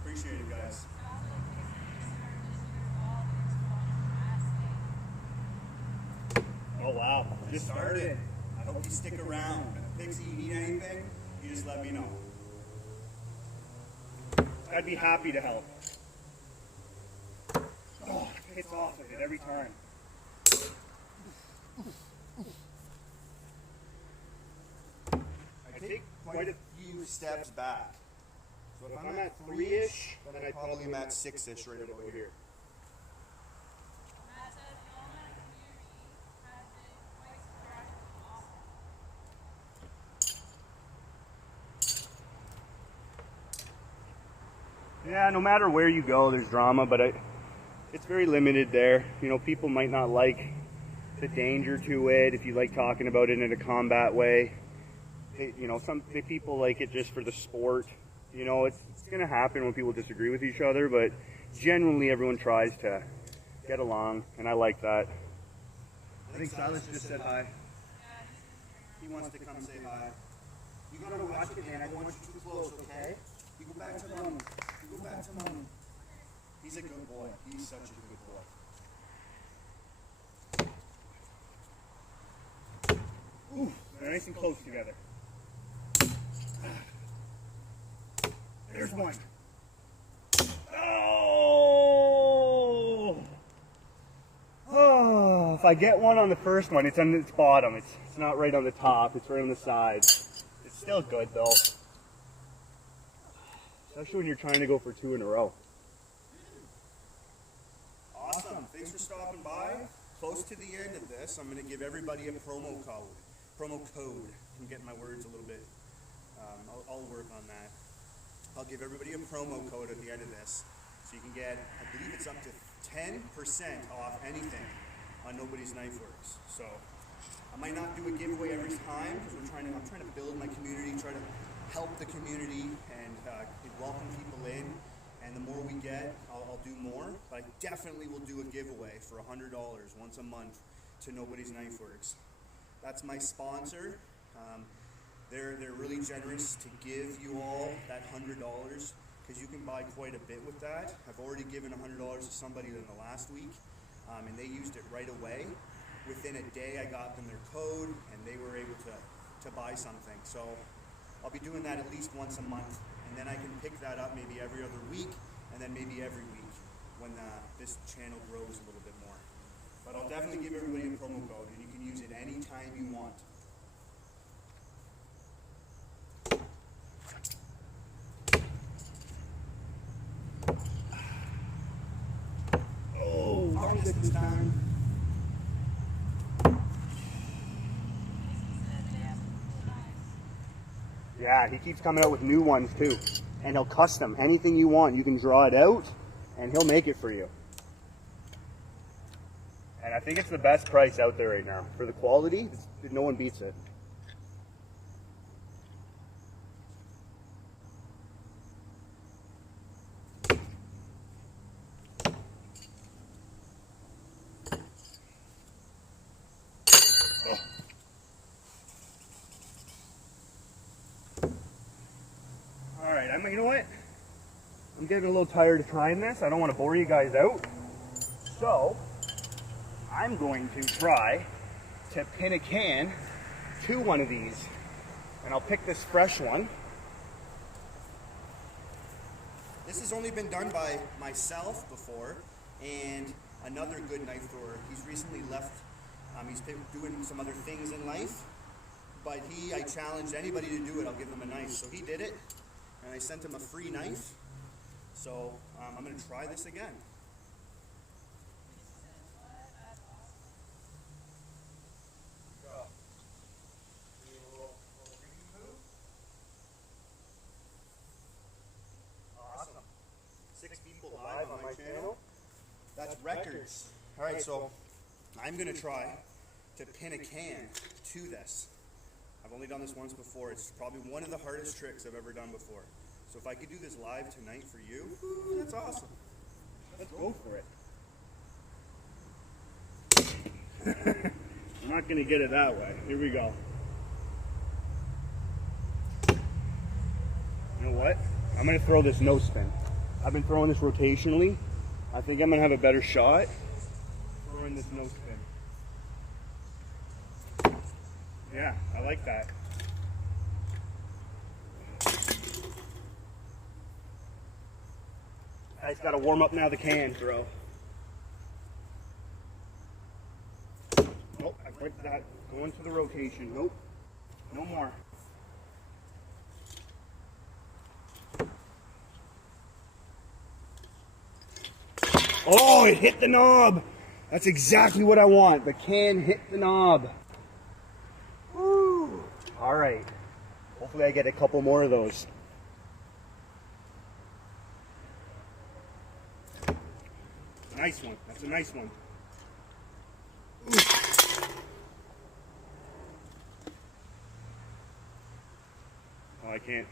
Appreciate it, guys. Oh wow, just started. I hope you stick around. Pixie, you need anything, you just let me know. I'd be happy to help. Oh, it hits off of it every time. I take quite a Few steps back. So if I'm at 3-ish, then I probably am at 6-ish right about here. Yeah, no matter where you go, there's drama, but it's very limited there. You know, people might not like the danger to it if you like talking about it in a combat way. You know, some people like it just for the sport. You know, it's going to happen when people disagree with each other, but generally everyone tries to get along, and I like that. I think Silas just said hi. He wants to come say hi. You gotta watch it, man. I don't want you too close, okay? You go back to mommy. You go back to mommy. He's a good boy. He's such a good boy. Ooh, they're nice and close together. There's one. Oh! Oh! If I get one on the first one, it's on its bottom. It's not right on the top. It's right on the side. It's still good though. Especially when you're trying to go for 2 in a row. Awesome. Thanks for stopping by. Close to the end of this, I'm going to give everybody a promo code. I'm getting my words a little bit. I'll work on that. I'll give everybody a promo code at the end of this. So you can get, I believe it's up to 10% off anything on Nobody's Knife Works. So I might not do a giveaway every time because I'm trying to build my community, try to help the community and welcome people in. And the more we get, I'll do more. But I definitely will do a giveaway for $100 once a month to Nobody's Knife Works. That's my sponsor. They're really generous to give you all that $100 because you can buy quite a bit with that. I've already given $100 to somebody in the last week, and they used it right away. Within a day, I got them their code, and they were able to buy something. So I'll be doing that at least once a month, and then I can pick that up maybe every other week, and then maybe every week when this channel grows a little bit more. But I'll definitely give everybody a promo code, and you can use it anytime you want. Oh, longest this time. Yeah, he keeps coming out with new ones too. And he'll custom anything you want. You can draw it out and he'll make it for you. And I think it's the best price out there right now. For the quality, no one beats it. Alright, you know what? I'm getting a little tired of trying this. I don't want to bore you guys out. So, I'm going to try to pin a can to one of these. And I'll pick this fresh one. This has only been done by myself before, and another good knife thrower. He's recently left, he's been doing some other things in life, but I challenged anybody to do it, I'll give them a knife. So he did it, and I sent him a free knife. So I'm going to try this again. Awesome. 6 people live on my channel. That's records. Alright, so I'm going to try to pin a can to this. I've only done this once before. It's probably one of the hardest tricks I've ever done before. So if I could do this live tonight for you, that's awesome. Let's go for it. I'm not going to get it that way. Here we go. You know what? I'm going to throw this no spin. I've been throwing this rotationally. I think I'm going to have a better shot throwing this no spin. Yeah, I like that. I just got to warm up now the can throw. Nope, I quit that. Going to the rotation. Nope. No more. Oh, it hit the knob. That's exactly what I want. The can hit the knob. Woo. All right. Hopefully I get a couple more of those. Nice one. That's a nice one. Ooh. Oh, I can't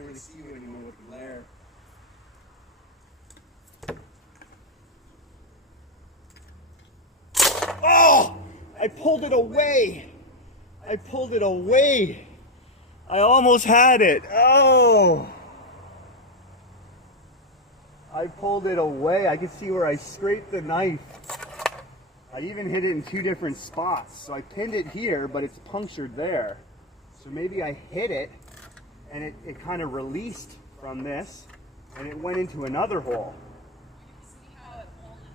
really see you anymore with the glare. Oh! I pulled it away. I pulled it away. I almost had it. Oh! I pulled it away. I can see where I scraped the knife. I even hit it in 2 different spots. So I pinned it here, but it's punctured there. So maybe I hit it, and it kind of released from this, and it went into another hole. See how it folded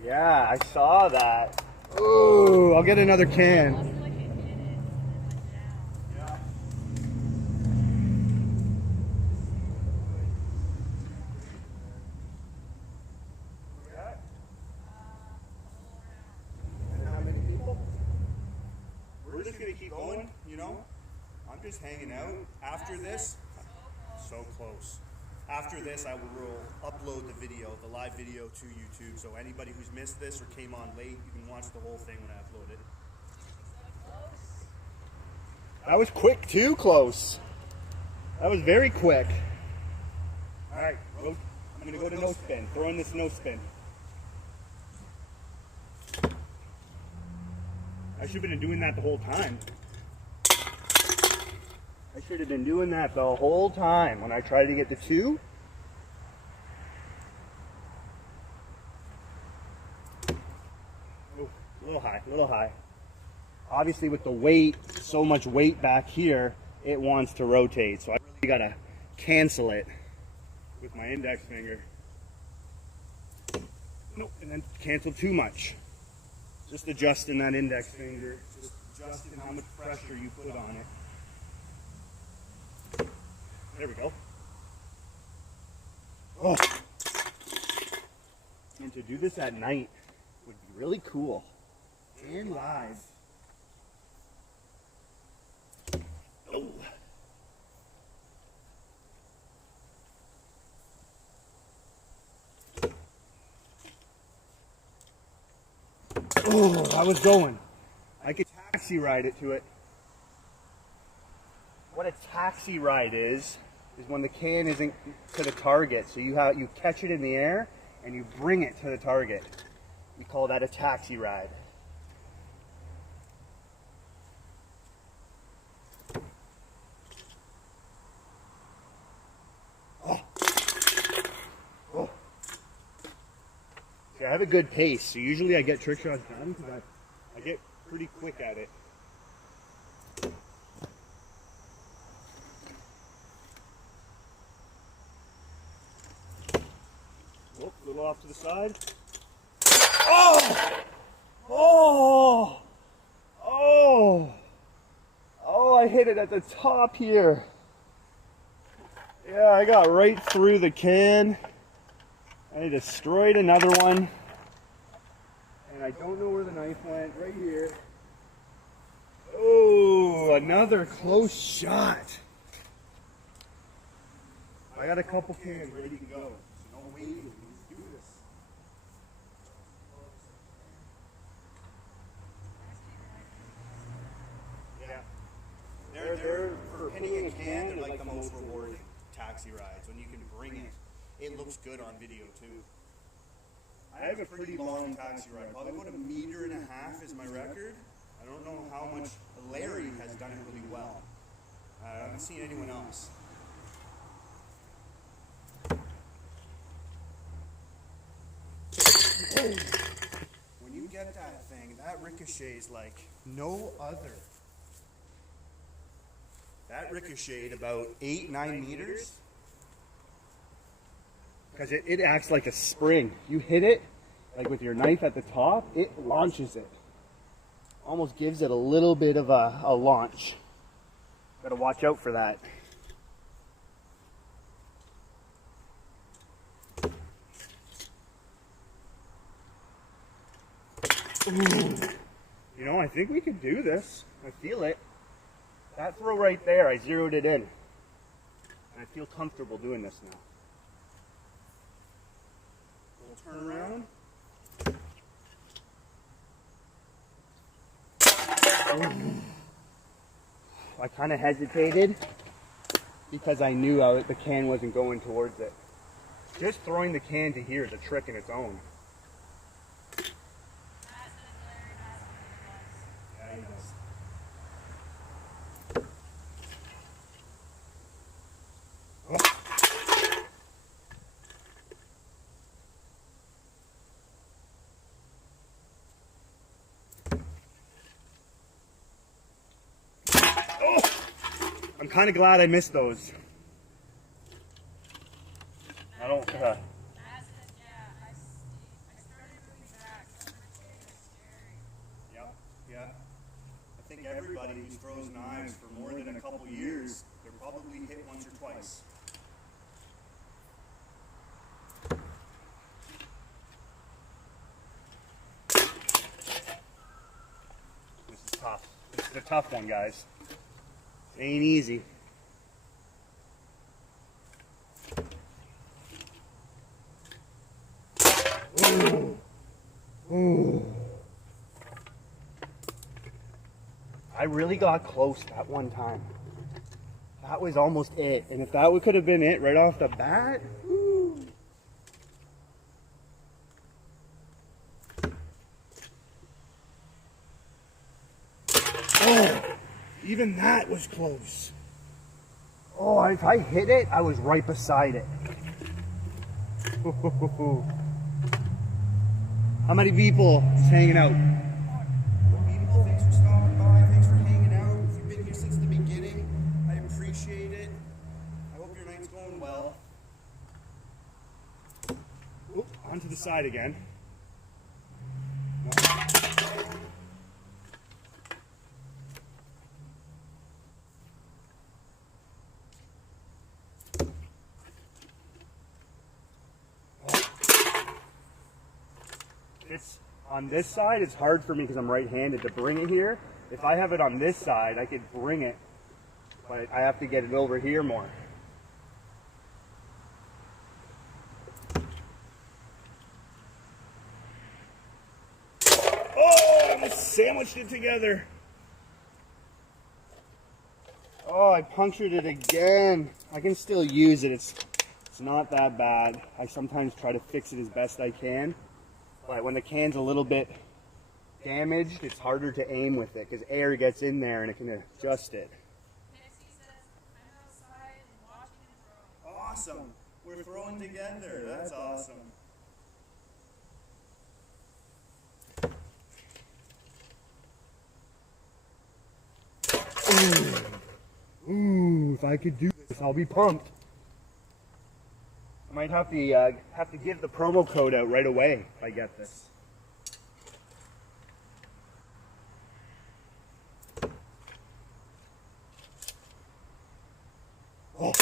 away? Yeah, I saw that. Ooh, I'll get another can. I feel like it hit it and then went down. Yeah. And how many people? We're just going to keep going, you know? I'm just hanging out. After this, so close. After this, I will upload the video, the live video to YouTube. So anybody who's missed this or came on late, you can watch the whole thing when I upload it. That was quick too, close. That was very quick. All right, I'm going to go to no spin. Throw in this no spin. I should have been doing that the whole time. I should have been doing that the whole time when I tried to get to 2. Ooh, a little high, a little high. Obviously with the weight, so much weight back here, it wants to rotate. So I really gotta cancel it with my index finger. Nope, and then cancel too much. Just adjusting that index finger, just adjusting how much pressure you put on it. There we go. Oh. And to do this at night would be really cool. And live. Oh. Oh, I was going. I could taxi ride it to it. What a taxi ride is when the can isn't to the target. So you catch it in the air and you bring it to the target. We call that a taxi ride. Oh. Oh. See, I have a good pace, so usually I get trick shots done because I get pretty quick at it. Oh, a little off to the side. Oh! Oh! Oh! Oh, I hit it at the top here. Yeah, I got right through the can. I destroyed another one. And I don't know where the knife went. Right here. Oh, another close shot. I got a couple cans ready to go. So no waiting. Let's do this. Yeah. They're for pinning a can, they're like the most rewarding taxi rides. When you can bring it, it looks good on video too. I have a pretty long taxi ride. Probably about 1.5 meters is my record. I don't know how much Larry has done it really well. I haven't seen anyone else. When you get that thing, that ricochets like no other. That ricocheted about 8-9 meters. Because it acts like a spring. You hit it, like with your knife at the top, it launches it. Almost gives it a little bit of a launch. Gotta watch out for that. Ooh. You know, I think we can do this. I feel it. That throw right there, I zeroed it in. And I feel comfortable doing this now. We'll turn around. Ooh. I kind of hesitated because I knew the can wasn't going towards it. Just throwing the can to here is a trick in its own. Yeah, he does. Oh. I'm kind of glad I missed those. I don't. Yeah. I think everybody who throws knives for more than a couple years, they're probably hit once or twice. This is tough. This is a tough one, guys. Ain't easy. Ooh. Ooh. I really got close that one time. That was almost it. And if that could have been it right off the bat, woo. Oh. Even that was close. Oh, if I hit it, I was right beside it. How many people is hanging out? People, thanks for stopping by. Thanks for hanging out. If you've been here since the beginning, I appreciate it. I hope your night's going well. Oop, onto the side again. if it's on this side, it's hard for me because I'm right-handed to bring it here. If I have it on this side, I could bring it, but I have to get it over here more. Oh, I almost sandwiched it together. Oh, I punctured it again. I can still use it. It's not that bad. I sometimes try to fix it as best I can. But when the can's a little bit damaged, it's harder to aim with it because air gets in there and it can adjust it. Pixie says, I'm outside and watching and throwing. Awesome. We're throwing together. That's awesome. Ooh, if I could do this, I'll be pumped. I might have to give the promo code out right away if I get this. Oh,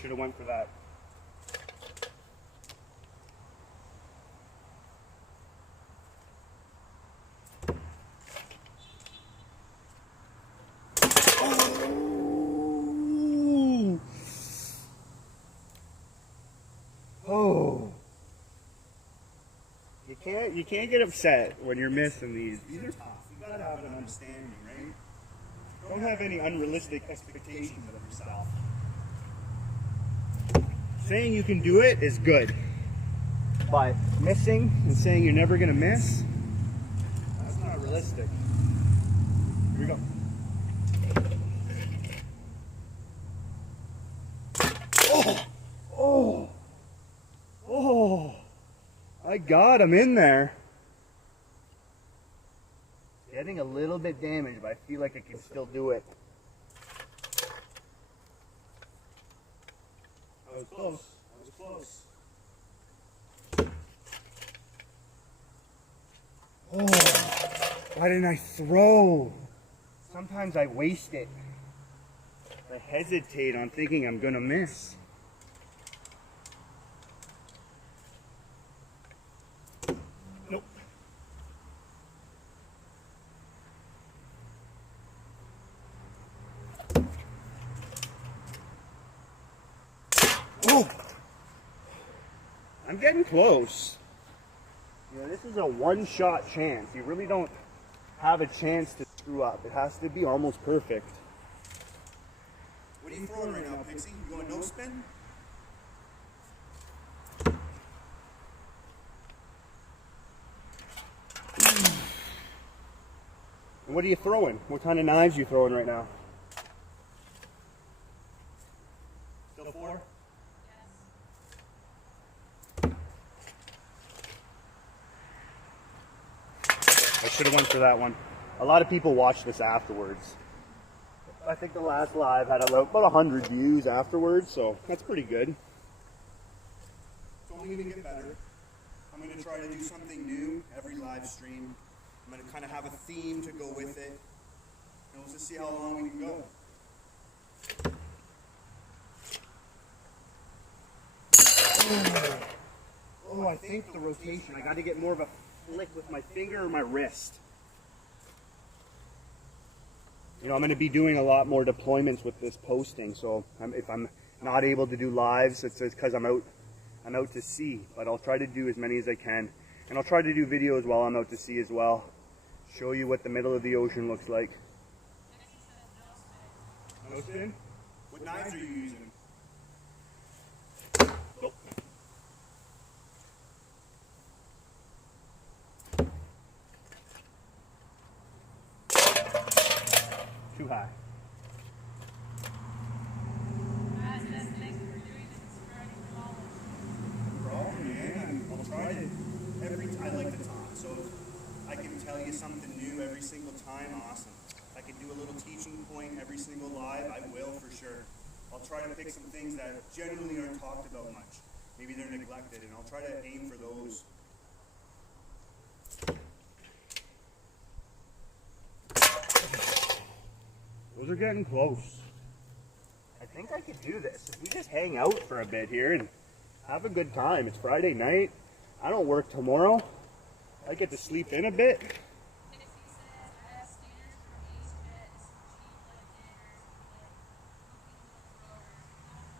should have went for that. Oh. You can't get upset when you're missing these. These are tough. You gotta have an understanding, right? Don't have any unrealistic expectations of yourself. Saying you can do it is good. But missing and saying you're never gonna miss, that's not realistic. Here we go. Oh! Oh! Oh! My God, I'm in there. Getting a little bit damaged, but I feel like I can still do it. I was close. I was close. Oh, why didn't I throw? Sometimes I waste it. I hesitate on thinking I'm gonna miss. Nope. Oh! I'm getting close. You know, this is a one-shot chance. You really don't have a chance to screw up. It has to be almost perfect. What are you throwing right now, Pixie? You going no spin? And what are you throwing? What kind of knives are you throwing right now? Still 4? I should have went for that one. A lot of people watch this afterwards. I think the last live had about 100 views afterwards, so that's pretty good. It's only going to get better. I'm going to try to do something new every live stream. I'm going to kind of have a theme to go with it. And we'll just see how long we can go. Oh, I think the rotation. I got to get more of a flick with my finger or my wrist. You know, I'm going to be doing a lot more deployments with this posting, so if I'm not able to do lives, it's because I'm out to sea. But I'll try to do as many as I can, and I'll try to do videos while I'm out to sea as well. Show you what the middle of the ocean looks like. No spin? What knives are you using? Too high. Matt says, thanks for doing this and spreading the knowledge. No problem, man. I'll try to. I like to talk, so if I can tell you something new every single time, awesome. If I can do a little teaching point every single live, I will for sure. I'll try to pick some things that generally aren't talked about much. Maybe they're neglected, and I'll try to aim for those. Those are getting close. I think I could do this. If we just hang out for a bit here and have a good time. It's Friday night. I don't work tomorrow. I get to sleep in a bit. Dixie says, I have standards from Ace Jet, some cheap left-hander,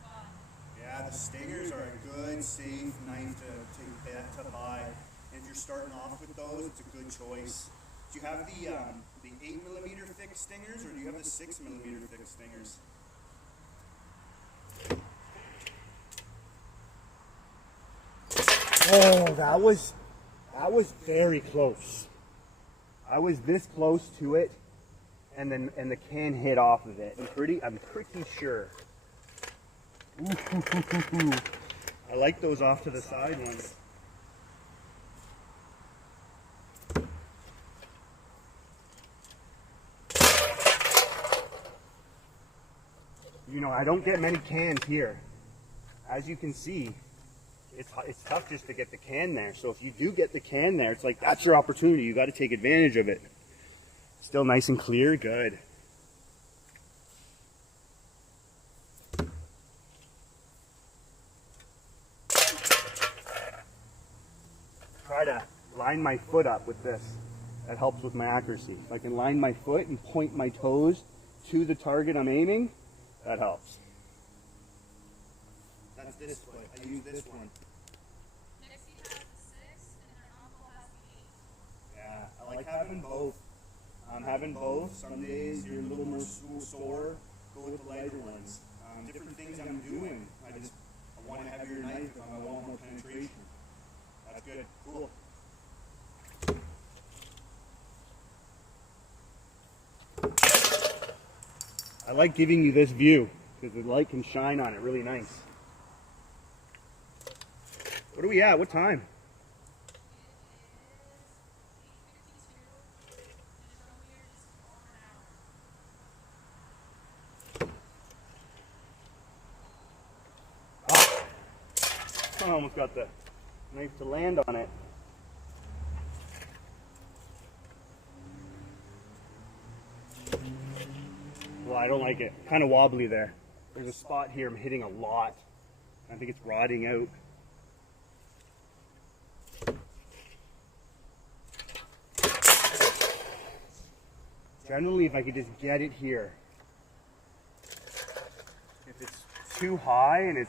fun. Yeah, the Stingers are a good, safe knife to buy. And if you're starting off with those, it's a good choice. Do you have the 8mm thick Stingers, or do you have the 6mm thick Stingers? Oh, that was very close. I was this close to it, and the can hit off of it. I'm pretty sure. Ooh. I like those off to the side ones. You know, I don't get many cans here. As you can see, it's tough just to get the can there. So if you do get the can there, it's like that's your opportunity. You got to take advantage of it. Still nice and clear, good. Try to line my foot up with this. That helps with my accuracy. If I can line my foot and point my toes to the target I'm aiming, that helps. That's this foot. I use this one. Dixie has the 6, and her uncle has the 8. Yeah, I like having both. Having both. Some days you're a little more sore. Go with the lighter ones. Different things I'm doing. I want a heavier knife. I want more penetration. That's good. Cool. I like giving you this view because the light can shine on it really nice. What are we at? What time? I almost got the knife to land on it. Well, I don't like it. Kind of wobbly there. There's a spot here I'm hitting a lot. I think it's rotting out. Generally, if I could just get it here. If it's too high and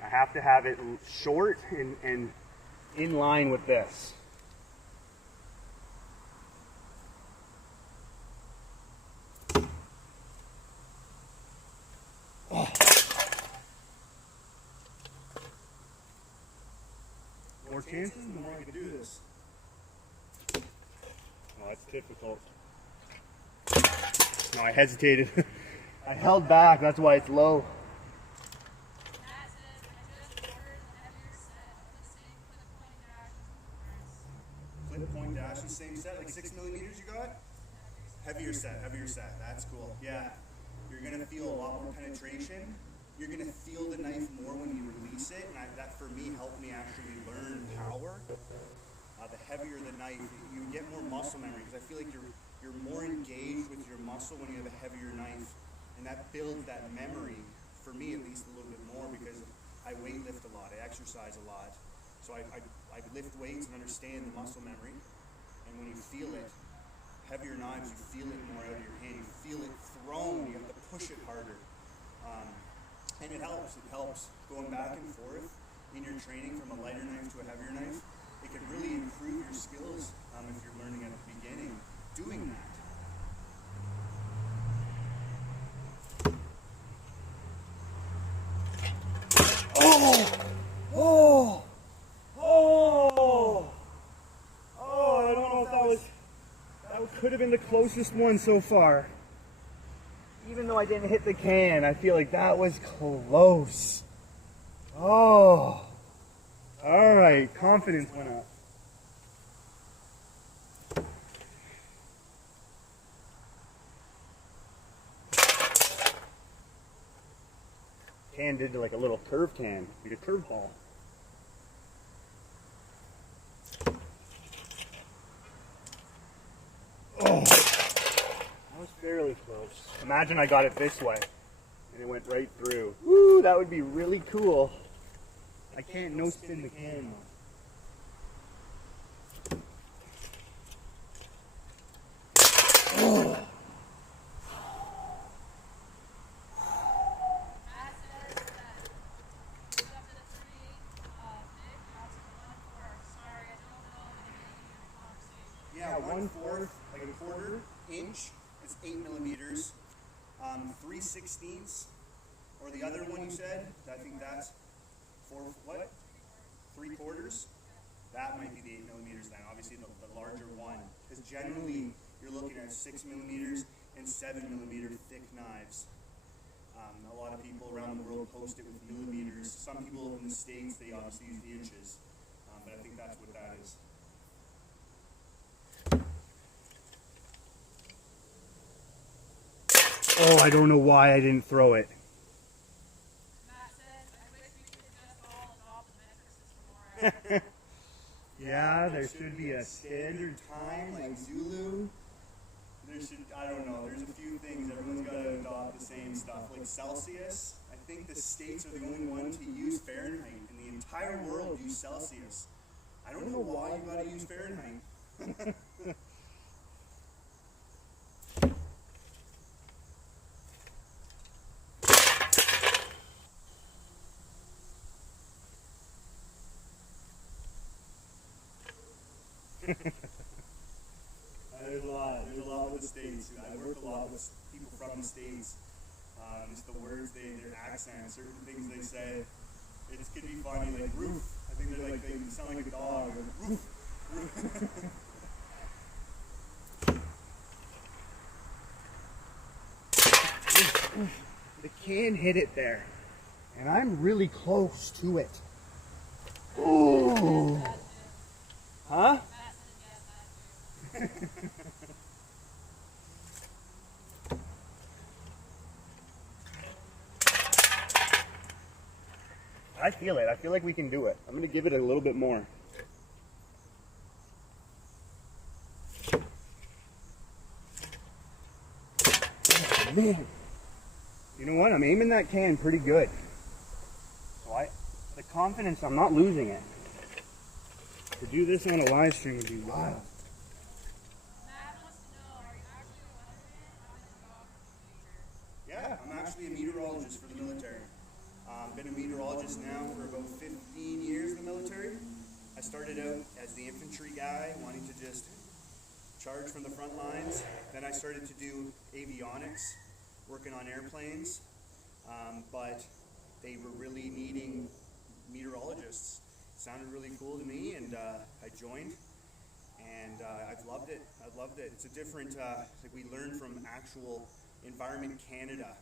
I have to have it short and in line with this. Oh. More chances, the more I can do this. Oh, it's difficult. No, I hesitated. I held back, that's why it's low. Matt says, I just ordered a heavier set of the same clip point dash as Clip point dash, the same set, like 6mm you got? Heavier set. That's cool. Yeah. You're going to feel a lot more penetration. You're going to feel the knife more when you release it, and that for me helped me actually learn power. The heavier the knife, you get more muscle memory, because I feel like you're more engaged with your muscle when you have a heavier knife, and that builds that memory, for me at least, a little bit more, because I weight lift a lot, I exercise a lot, so I lift weights and understand the muscle memory, and when you feel it, heavier knives, you feel it more out of your hand, you feel it thrown, you have to push it harder, and it helps going back and forth in your training from a lighter knife to a heavier knife. It can really improve your skills if you're learning at the beginning doing that. Oh, I don't know if that could have been the closest one so far. Even though I didn't hit the can, I feel like that was close. Oh, all right, confidence went up. Can did like a little curve can, like a curve ball. Oh, that was fairly close. Imagine I got it this way and it went right through. Woo, that would be really cool. I can't no spin the can though. 1/4, like a 1/4 inch is 8 millimeters. 3/16, or the other one you said, I think that's 3/4. That might be the 8 millimeters then, obviously the larger one. Because generally you're looking at 6 millimeters and 7 millimeter thick knives. A lot of people around the world post it with millimeters. Some people in the States, they obviously use the inches. But I think that's what that is. Oh, I don't know why I didn't throw it. Matt says, I wish we could just all adopt the metric system more. Yeah, there should be a standard time like Zulu. There should, I don't know, there's a few things, everyone's got to adopt the same stuff. Like Celsius, I think the States are the only one to use Fahrenheit. In the entire world use Celsius. I don't know why you got to use Fahrenheit. There's a lot with the States. I work a lot with people from the States. Just the words, their accent, certain things they say. It could be funny, like roof. I think they're like, they sound like a dog. Like, roof. The can hit it there, and I'm really close to it. Ooh. Huh? I feel it. I feel like we can do it. I'm going to give it a little bit more. Oh, man. You know what? I'm aiming that can pretty good. So the confidence, I'm not losing it. To do this on a live stream would be wild. Matt wants to know, are you actually a weatherman? How did you go for the major? Yeah, I'm actually a meteorologist for the military. Been a meteorologist now for about 15 years in the military. I started out as the infantry guy, wanting to just charge from the front lines. Then I started to do avionics, working on airplanes, but they were really needing meteorologists. It sounded really cool to me, and I joined, and I've loved it. I've loved it. It's a different, like we learned from actual Environment Canada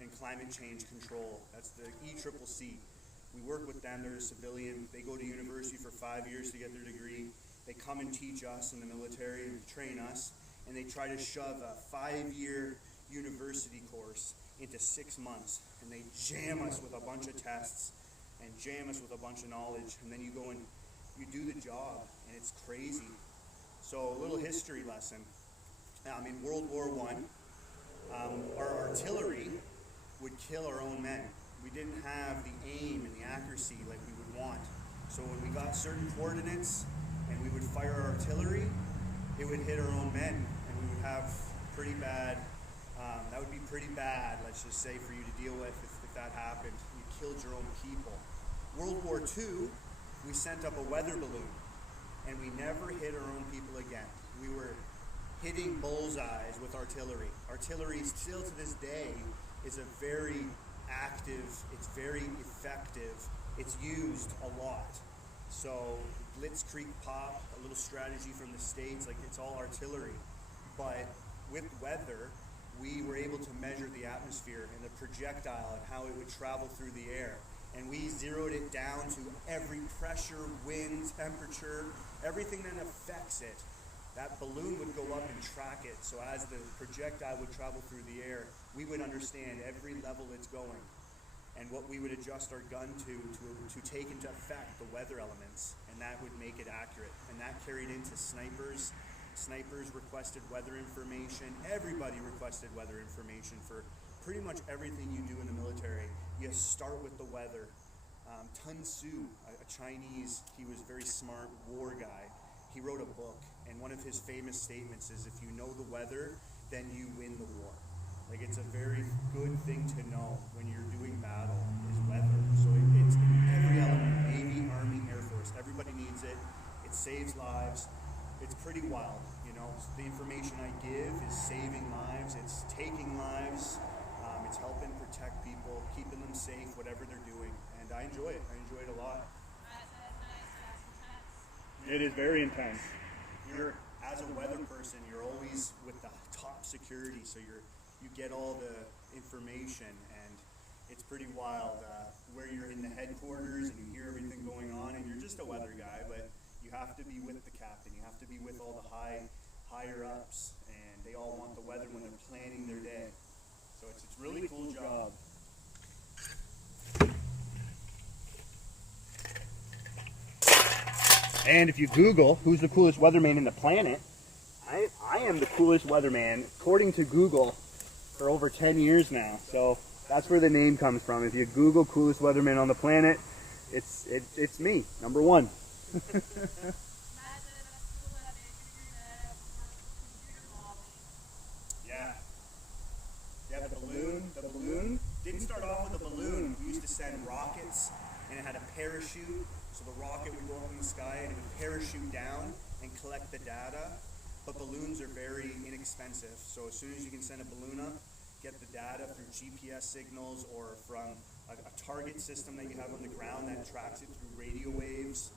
and climate change control. That's the ECCC. We work with them. They're a civilian. They go to university for 5 years to get their degree. They come and teach us in the military and train us, and they try to shove a 5-year university course into 6 months, and they jam us with a bunch of tests and jam us with a bunch of knowledge, and then you go and you do the job, and it's crazy. So a little history lesson. In World War I, our artillery would kill our own men. We didn't have the aim and the accuracy like we would want. So when we got certain coordinates and we would fire our artillery, it would hit our own men, and we would have pretty bad, that would be pretty bad, let's just say, for you to deal with if that happened. You killed your own people. World War II, we sent up a weather balloon, and we never hit our own people again. We were hitting bullseyes with artillery. Artillery, still to this day, is a very active, it's very effective, it's used a lot. So Blitzkrieg Pop, a little strategy from the States, like it's all artillery. But with weather, we were able to measure the atmosphere and the projectile and how it would travel through the air. And we zeroed it down to every pressure, wind, temperature, everything that affects it. That balloon would go up and track it. So as the projectile would travel through the air, we would understand every level it's going and what we would adjust our gun to take into effect the weather elements, and that would make it accurate. And that carried into snipers. Snipers requested weather information. Everybody requested weather information for pretty much everything you do in the military. You start with the weather. Sun Tzu, a Chinese, he was a very smart war guy. He wrote a book, and one of his famous statements is, if you know the weather, then you win the war. Like, it's a very good thing to know when you're doing battle, is weather. So it's in every element, Navy, Army, Air Force. Everybody needs it. It saves lives. it's pretty wild. You know, the information I give is saving lives, it's taking lives, it's helping protect people, keeping them safe, whatever they're doing, and I enjoy it. I enjoy it a lot. That's nice. That's intense. It is very intense. You're, as a weather person, you're always with the top security, so you get all the information, and it's pretty wild where you're in the headquarters and you hear everything going on, and you're just a weather guy, but you have to be with the captain. You have to be with all the higher ups, and they all want the weather when they're planning their day. So it's a really cool job. And if you Google who's the coolest weatherman in the planet, I am the coolest weatherman according to Google for over 10 years now. So that's where the name comes from. If you Google coolest weatherman on the planet, it's me, number one. Imagine that's cool that they figured that out for computer modeling. Yeah. Yeah, the balloon didn't start off with a balloon. We used to send rockets, and it had a parachute. So the rocket would go up in the sky and it would parachute down and collect the data. But balloons are very inexpensive. So as soon as you can send a balloon up, get the data through GPS signals or from a target system that you have on the ground that tracks it through radio waves.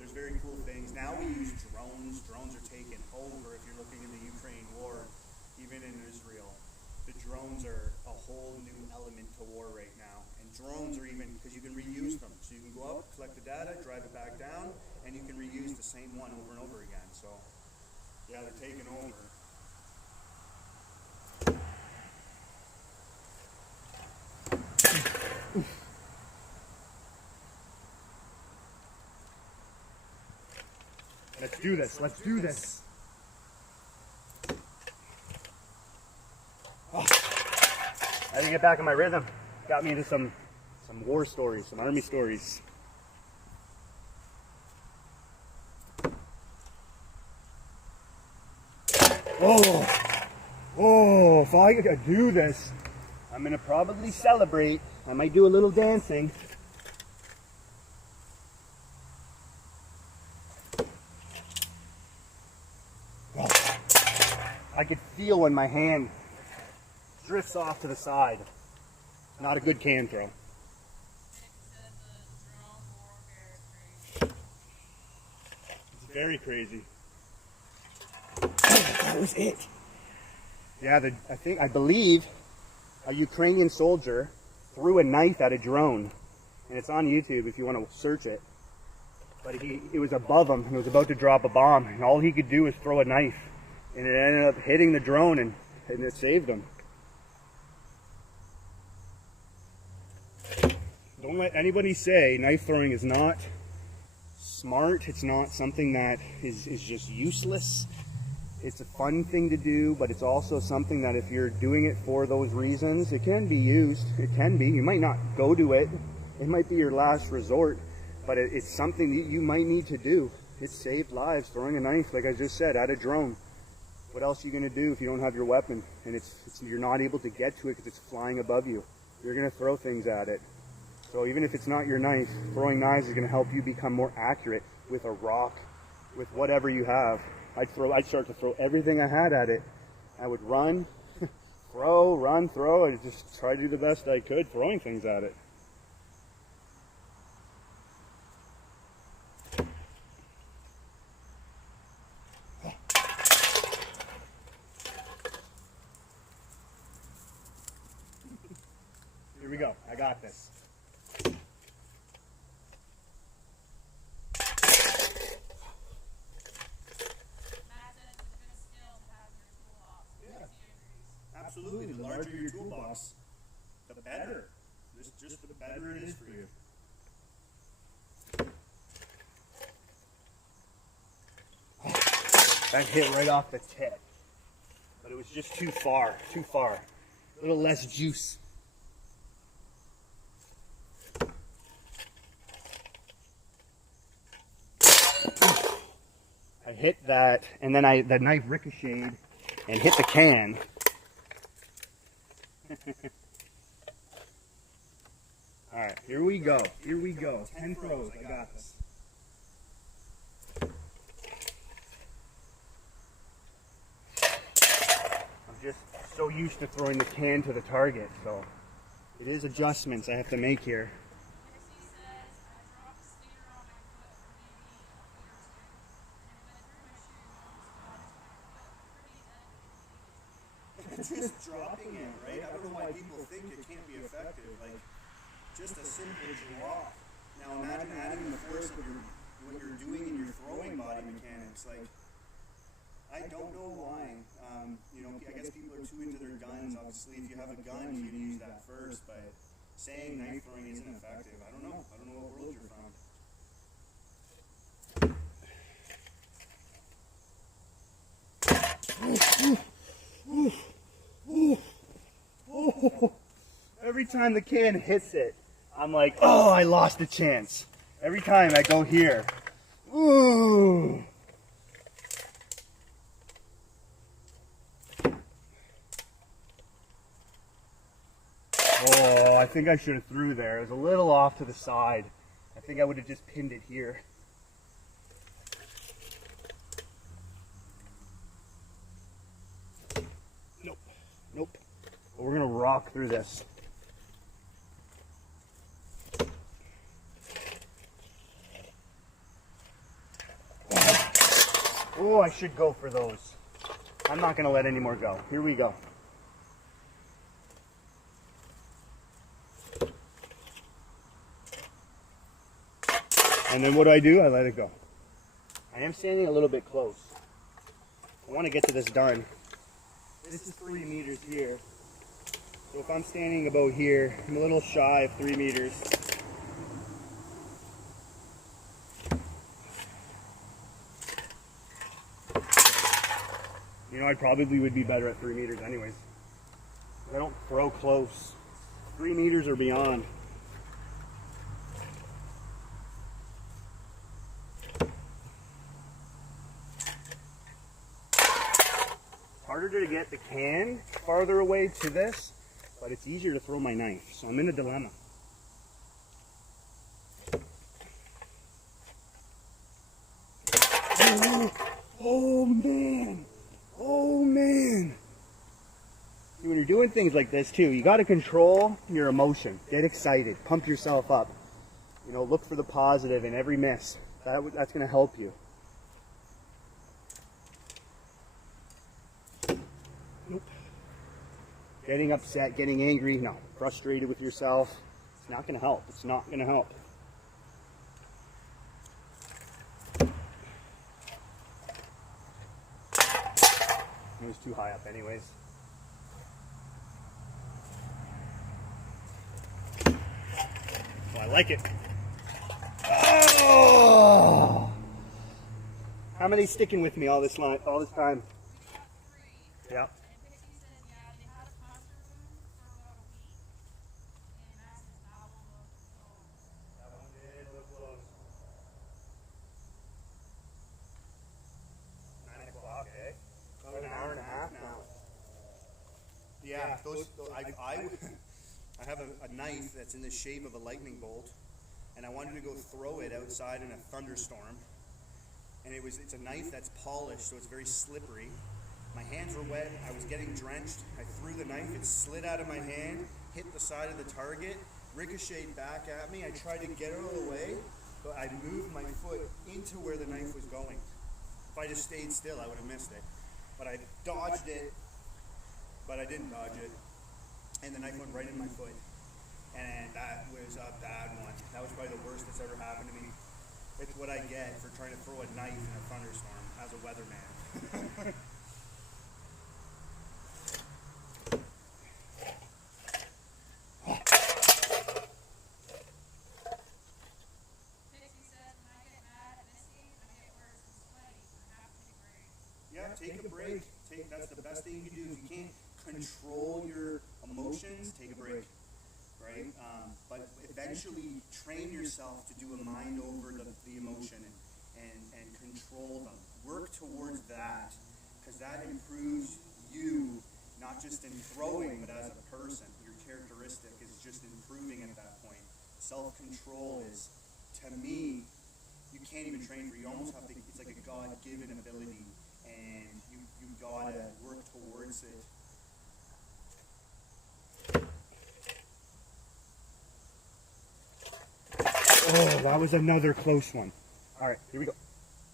There's very cool things. Now we use drones. Drones are taking over if you're looking in the Ukraine war, even in Israel. The drones are a whole new element to war right now. And drones are even, because you can reuse them. So you can go up, collect the data, drive it back down, and you can reuse the same one over and over again. So, yeah, they're taking over. Let's do this. Let's do this. Oh, I had to get back in my rhythm. Got me into some war stories, some army stories. Oh, if I could do this, I'm gonna probably celebrate. I might do a little dancing. I could feel when my hand drifts off to the side. Not a good can throw. Nick said the drone warfare is crazy. It's very crazy. That was it. Yeah, I believe a Ukrainian soldier threw a knife at a drone, and it's on YouTube if you want to search it. But it was above him, and he was about to drop a bomb, and all he could do was throw a knife, and it ended up hitting the drone, and it saved him. Don't let anybody say knife throwing is not smart. It's not something that is just useless. It's a fun thing to do, but it's also something that if you're doing it for those reasons, it can be used. It can be. You might not go to it. It might be your last resort, but it's something that you might need to do. It saved lives, throwing a knife, like I just said, at a drone. What else are you going to do if you don't have your weapon and you're not able to get to it because it's flying above you? You're going to throw things at it. So even if it's not your knife, throwing knives is going to help you become more accurate with a rock, with whatever you have. I'd start to throw everything I had at it. I would run, throw. I'd just try to do the best I could throwing things at it. Here we go. I got this. Absolutely. The larger your toolbox, the better. Just the better it is for you. That hit right off the tip. But it was just too far. A little less juice. I hit that, and then the knife ricocheted and hit the can. Alright, here we go. 10 throws. I got this. so used to throwing the can to the target, so it is adjustments I have to make here. Pixie says, I dropped a skater on my foot for maybe a foot or two, and it went through my shoe and almost got into my foot. Pretty deadly. Just dropping it, right? I don't know why people think it can't be effective. Like, just a simple drop. Now imagine adding the force of what you're doing in your throwing body mechanics. Like, I don't know why. I guess people are too into their guns. Obviously, if you have a gun, you can use that first. But saying knife throwing isn't effective, I don't know. I don't know what world you're from. Every time the can hits it, I'm like, oh, I lost a chance. Every time I go here. Ooh. Oh, I think I should have threw there. It was a little off to the side. I think I would have just pinned it here. Nope. Nope. But we're gonna rock through this. Oh, I should go for those. I'm not gonna let any more go. Here we go. And then what do? I let it go. I am standing a little bit close. I want to get to this done. This is 3 meters here. So if I'm standing about here, I'm a little shy of 3 meters. You know, I probably would be better at 3 meters anyways. I don't throw close. 3 meters or beyond. Harder to get the can farther away to this, but it's easier to throw my knife, so I'm in a dilemma. Oh man! Oh man! See, when you're doing things like this too, you got to control your emotion. Get excited, pump yourself up. You know, look for the positive in every miss. That's going to help you. Nope. Getting upset, getting angry, no. Frustrated with yourself, it's not going to help. It's not going to help. It was too high up anyways. Oh, I like it. Oh! How many sticking with me all this time? We got 3. Yeah. And Pixie says, yeah, they had a concert room for about a week. And Matt says that one looked close. That one did look close. 9 o'clock, eh? About an hour and a half now. Yeah, I have a knife that's in the shape of a lightning bolt, and I wanted to go throw it outside in a thunderstorm. And it's a knife that's polished, so it's very slippery. My hands were wet, I was getting drenched. I threw the knife, it slid out of my hand, hit the side of the target, ricocheted back at me. I tried to get out of the way, but I moved my foot into where the knife was going. If I just stayed still, I would have missed it. But I dodged it, but I didn't dodge it. And the knife went right in my foot. And that was a bad one. That was probably the worst that's ever happened to me. It's what I get for trying to throw a knife in a thunderstorm as a weatherman. Pixie says, when I get mad at Misty, I get worse and sweaty. I have to take a break. Yeah, take a break. That's the best thing you can do. If you can't control your emotions, take a break. Right? But eventually train yourself to do a mind over the emotion and control them. Work towards that, because that improves you, not just in throwing, but as a person. Your characteristic is just improving at that point. Self-control is, to me, you can't even train for it. You almost have to, it's like a God-given ability, and you gotta work towards it that was another close one. All right, here we go.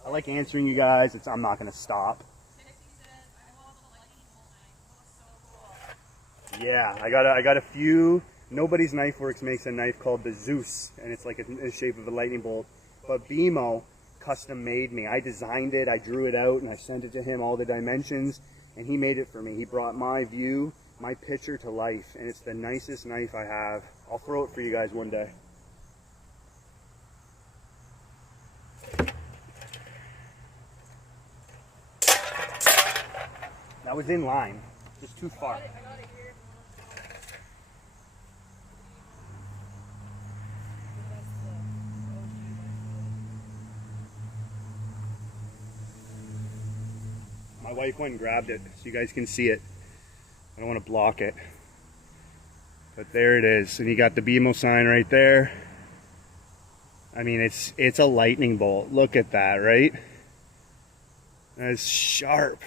I like answering you guys. I'm not gonna stop. Dixie says, I love the lightning bolt knife. It looks so cool. Yeah, I got a few. Nobody's Knife Works makes a knife called the Zeus, and it's like in the shape of a lightning bolt. But BMO custom made me. I designed it, I drew it out, and I sent it to him, all the dimensions, and he made it for me. He brought my view, my picture to life, and it's the nicest knife I have. I'll throw it for you guys one day. That was in line, just too far. I got it here. My wife went and grabbed it so you guys can see it. I don't want to block it. But there it is. And you got the BMO sign right there. I mean, it's a lightning bolt. Look at that, right? That's sharp.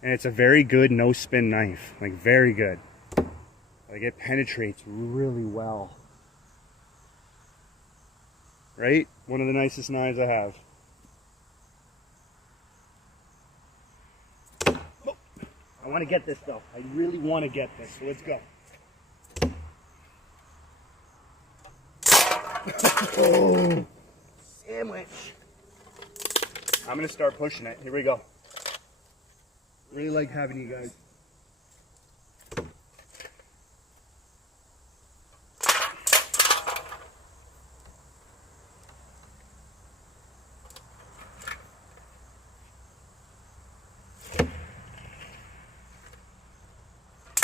And it's a very good no spin knife. Like, very good. Like, it penetrates really well. Right? One of the nicest knives I have. I want to get this though. I really want to get this. So let's go. Oh, sandwich. I'm going to start pushing it. Here we go. Really like having you guys.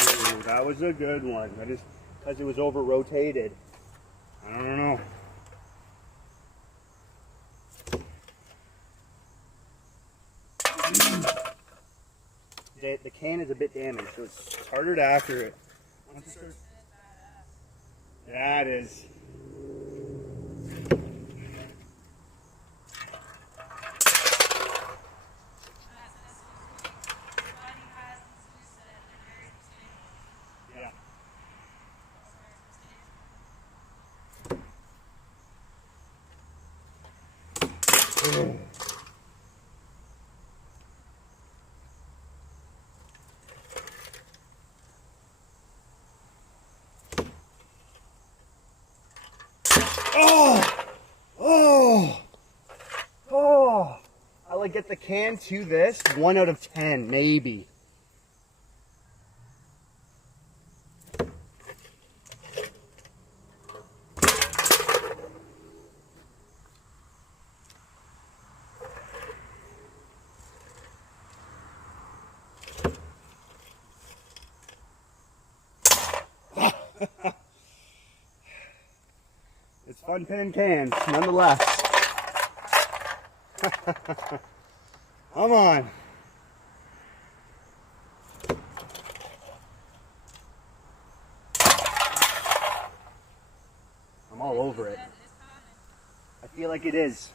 Ooh, that was a good one. I just, because it was over rotated. I don't know. The can is a bit damaged, so it's harder to after it. Yeah, it is. Yeah. Oh! Oh! Oh! I like get the can to this, 1 out of 10, maybe. It's fun pinning cans, nonetheless. Come on. I'm all over it. I feel like it is.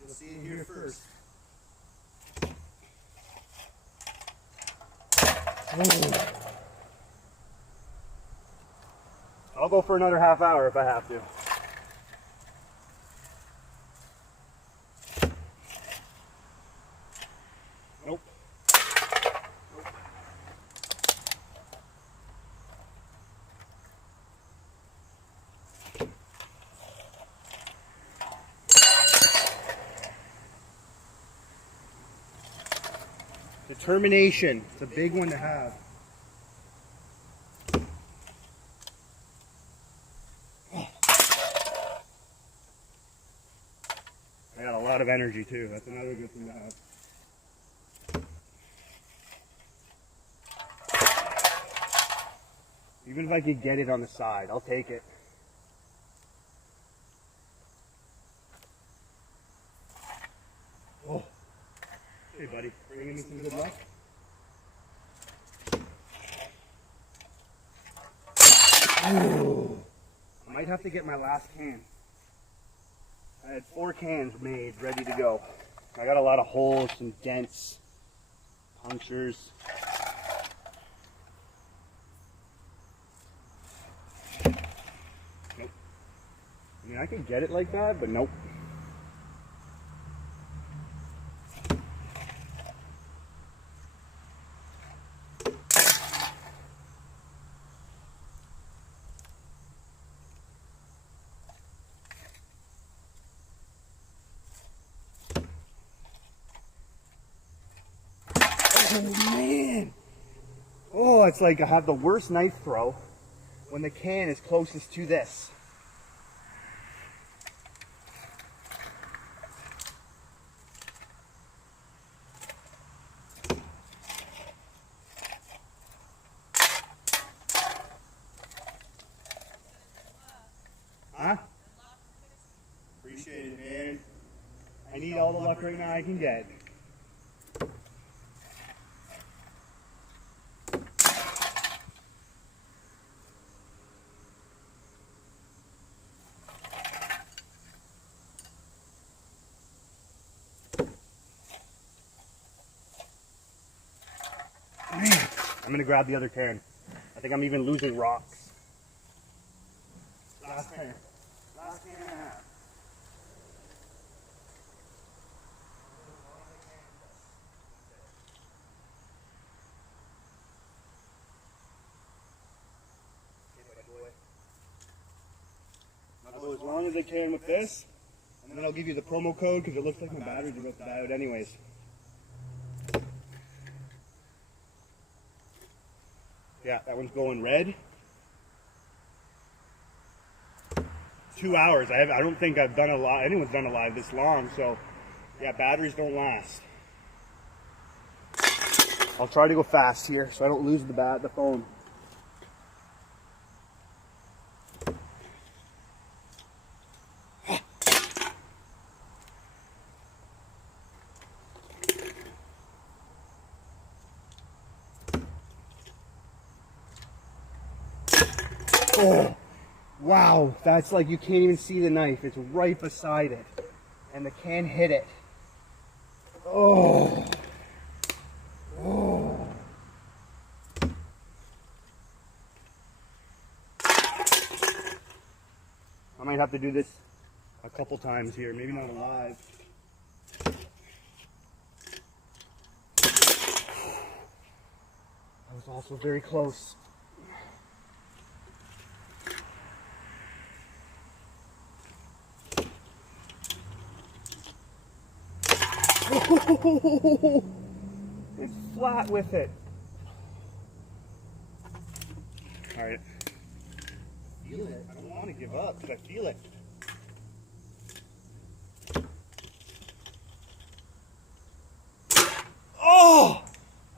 You'll see it here first. I'll go for another half hour if I have to. Nope. Determination. It's a big one to have. I got a lot of energy too. That's another good thing to have. Even if I could get it on the side, I'll take it. Oh. Hey buddy, bringing me some good luck. Ooh. I might have to get my last can. I had 4 cans made, ready to go. I got a lot of holes, some dents, punctures. Nope. I'm gonna mean, I can get it like that, but nope. Oh man! Oh, it's like I have the worst knife throw when the can is closest to this. Huh? Appreciate it, man. I need all the luck right now I can get. Man, I'm gonna grab the other can. I think I'm even losing rocks. Last can. Last can and a half. I'll go as long as I can with this, and then I'll give you the promo code because it looks like my batteries are about to die out anyways. Yeah, that one's going red. 2 hours. I don't think I've done a live. Anyone's done a live this long, so yeah, batteries don't last. I'll try to go fast here so I don't lose the phone. Oh, wow, that's like you can't even see the knife. It's right beside it. And the can hit it. Oh. Oh. I might have to do this a couple times here, maybe not live. That was also very close. It's flat with it. All right. I feel it. I don't want to give up because I feel it. Oh!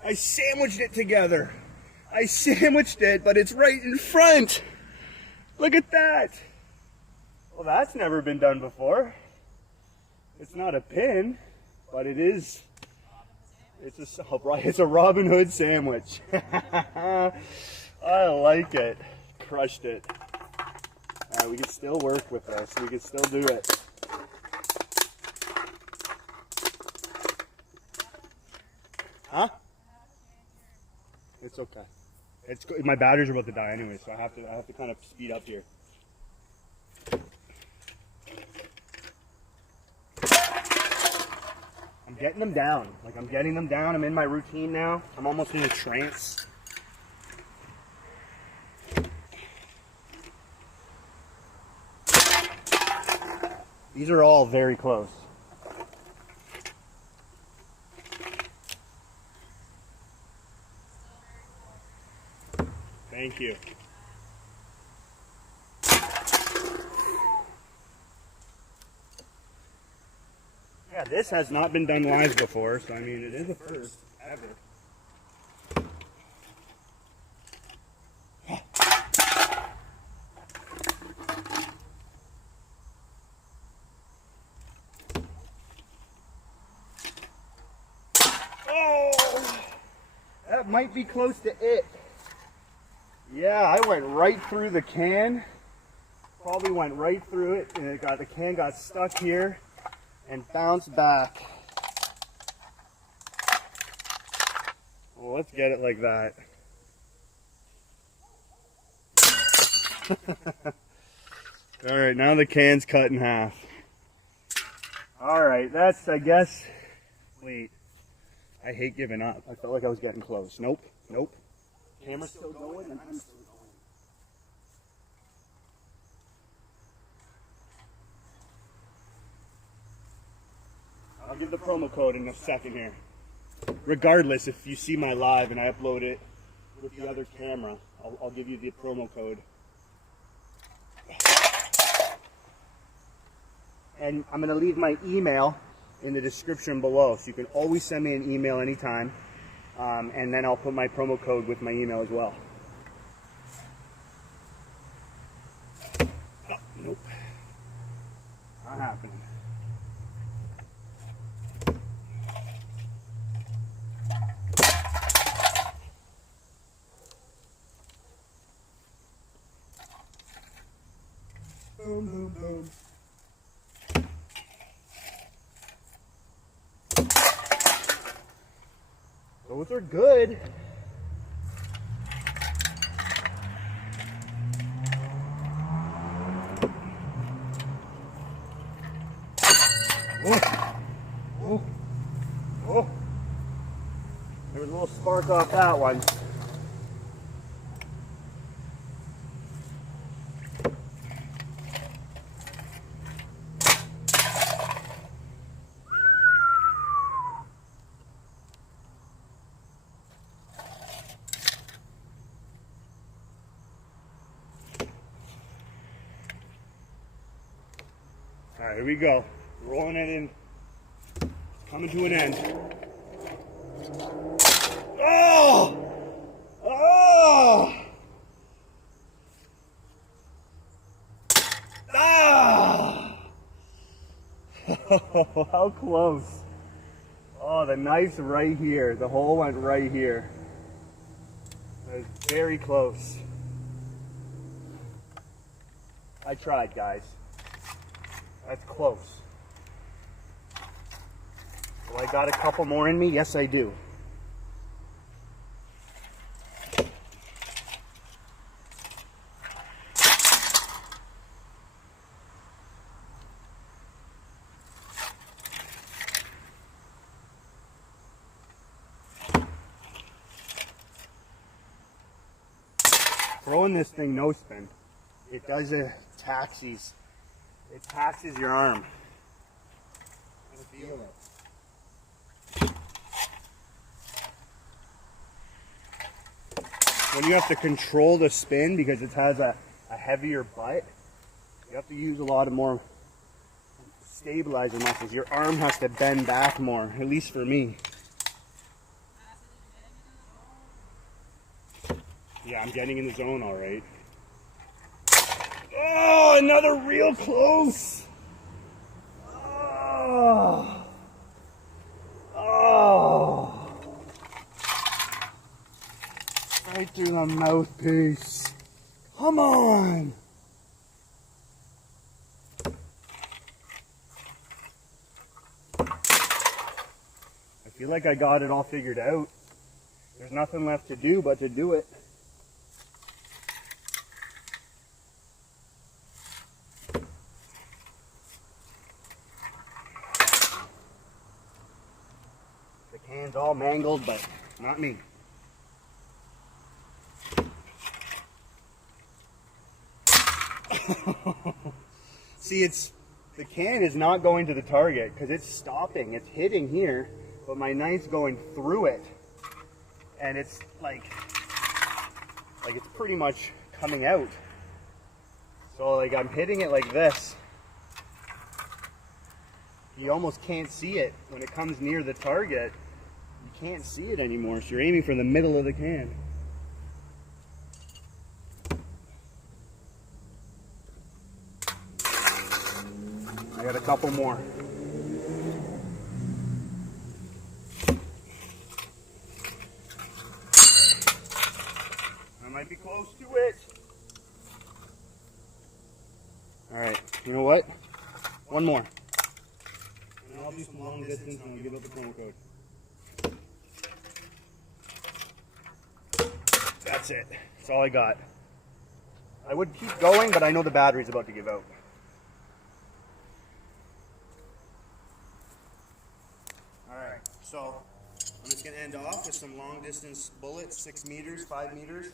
I sandwiched it together. I sandwiched it, but it's right in front. Look at that. Well, that's never been done before. It's not a pin, but it is. It's a Robin Hood sandwich. I like it. Crushed it. All right, we can still work with this. We can still do it. Huh? It's okay. My batteries are about to die anyway, so I have to kind of speed up here. I'm getting them down. Like I'm getting them down. I'm in my routine now. I'm almost in a trance. These are all very close. Thank you. Yeah, this has not been done live before, so I mean, it is a first ever. Oh, that might be close to it. Yeah, I went right through the can. Probably went right through it, and the can got stuck here and bounced back. Well, let's get it like that. All right, now the can's cut in half. All right, that's, I guess, wait. I hate giving up. I felt like I was getting close. Nope, nope. Camera's still going and I'm still going. I'll give the promo code in a second here. Regardless, if you see my live and I upload it with the other camera, I'll give you the promo code. And I'm going to leave my email in the description below, so you can always send me an email anytime, and then I'll put my promo code with my email as well. Oh, nope. Not happening. Boom, boom, boom. Those are good. Oh. Oh. Oh. There was a little spark off that one. All right, here we go. Rolling it in. Coming to an end. Oh! Oh! Ah! How close. Oh, the knife's right here. The hole went right here. That was very close. I tried, guys. That's close. Do I got a couple more in me? Yes, I do. Throwing this thing no spin, it does a taxis. It taxes your arm. I feel it. When you have to control the spin because it has a heavier butt, you have to use a lot of more stabilizer muscles. Your arm has to bend back more, at least for me. Yeah, I'm getting in the zone all right. Oh, another real close. Oh. Oh. Right through the mouthpiece. Come on. I feel like I got it all figured out. There's nothing left to do but to do it. The can's all mangled, but not me. See, the can is not going to the target because it's stopping. It's hitting here, but my knife's going through it, and it's like it's pretty much coming out. So like I'm hitting it like this. You almost can't see it when it comes near the target. You can't see it anymore, so you're aiming for the middle of the can. I got a couple more. I might be close to it. All right, you know what? One more. And I'll do some long distance and I'll give up the promo code. That's it. That's all I got. I would keep going, but I know the battery's about to give out. Alright, so I'm just going to end off with some long distance bullets, 6 meters, 5 meters.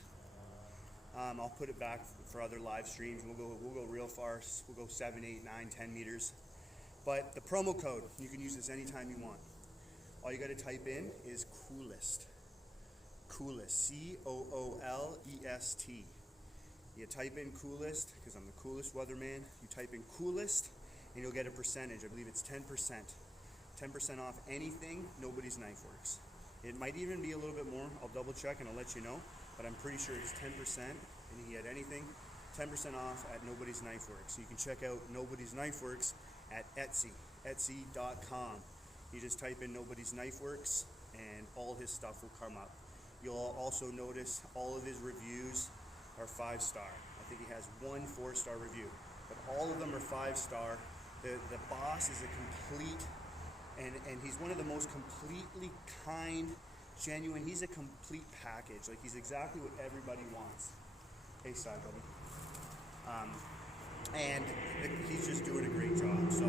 I'll put it back for other live streams. We'll go real far. We'll go 7, 8, 9, 10 meters. But the promo code, you can use this anytime you want. All you got to type in is Coolest. Coolest, Coolest. You type in Coolest, because I'm the coolest weatherman. You type in Coolest, and you'll get a percentage. I believe it's 10%. 10% off anything Nobody's Knife Works. It might even be a little bit more. I'll double check and I'll let you know. But I'm pretty sure it's 10%. And you can get anything, 10% off at Nobody's Knife Works. So you can check out Nobody's Knife Works at Etsy, etsy.com. You just type in Nobody's Knife Works and all his stuff will come up. You'll also notice all of his reviews are 5-star. I think he has 1 4-star review, but all of them are 5-star. The boss is a complete, and he's one of the most completely kind, genuine. He's a complete package. Like, he's exactly what everybody wants. Hey, side buddy. And he's just doing a great job. So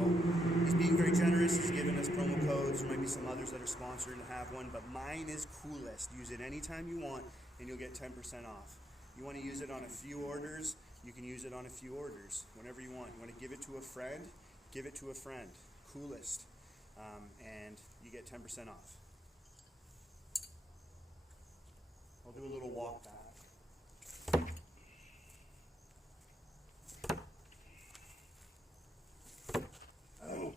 he's being very generous. He's giving us promo codes. There might be some others that are sponsoring to have one, but mine is Coolest. Use it anytime you want, and you'll get 10% off. You want to use it on a few orders, you can use it on a few orders, whenever you want. You want to give it to a friend, give it to a friend. Coolest. And you get 10% off. I'll do a little walk back. Oh.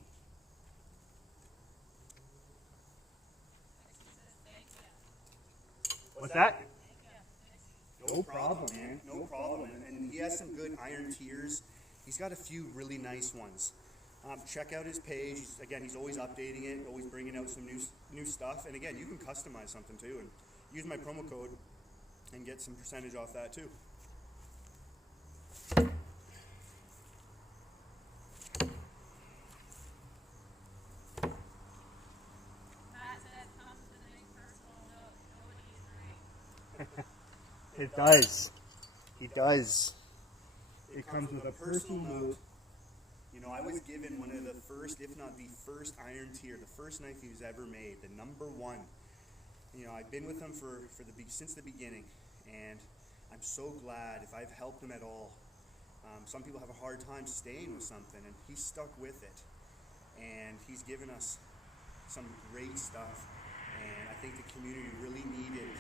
What's that? No problem, man. No problem. And he has some good iron tiers. He's got a few really nice ones. Check out his page. He's always updating it, always bringing out some new stuff. And again, you can customize something too. And use my promo code and get some percentage off that too. Matt said, comes with a personal note. Nobody is right. It does. He does. It comes with a personal note. You know, I was given one of the first, if not the first iron tier, the first knife he was ever made, the #1. You know, I've been with him since the beginning, and I'm so glad if I've helped him at all. Some people have a hard time staying with something, and he stuck with it. And he's given us some great stuff, and I think the community really needed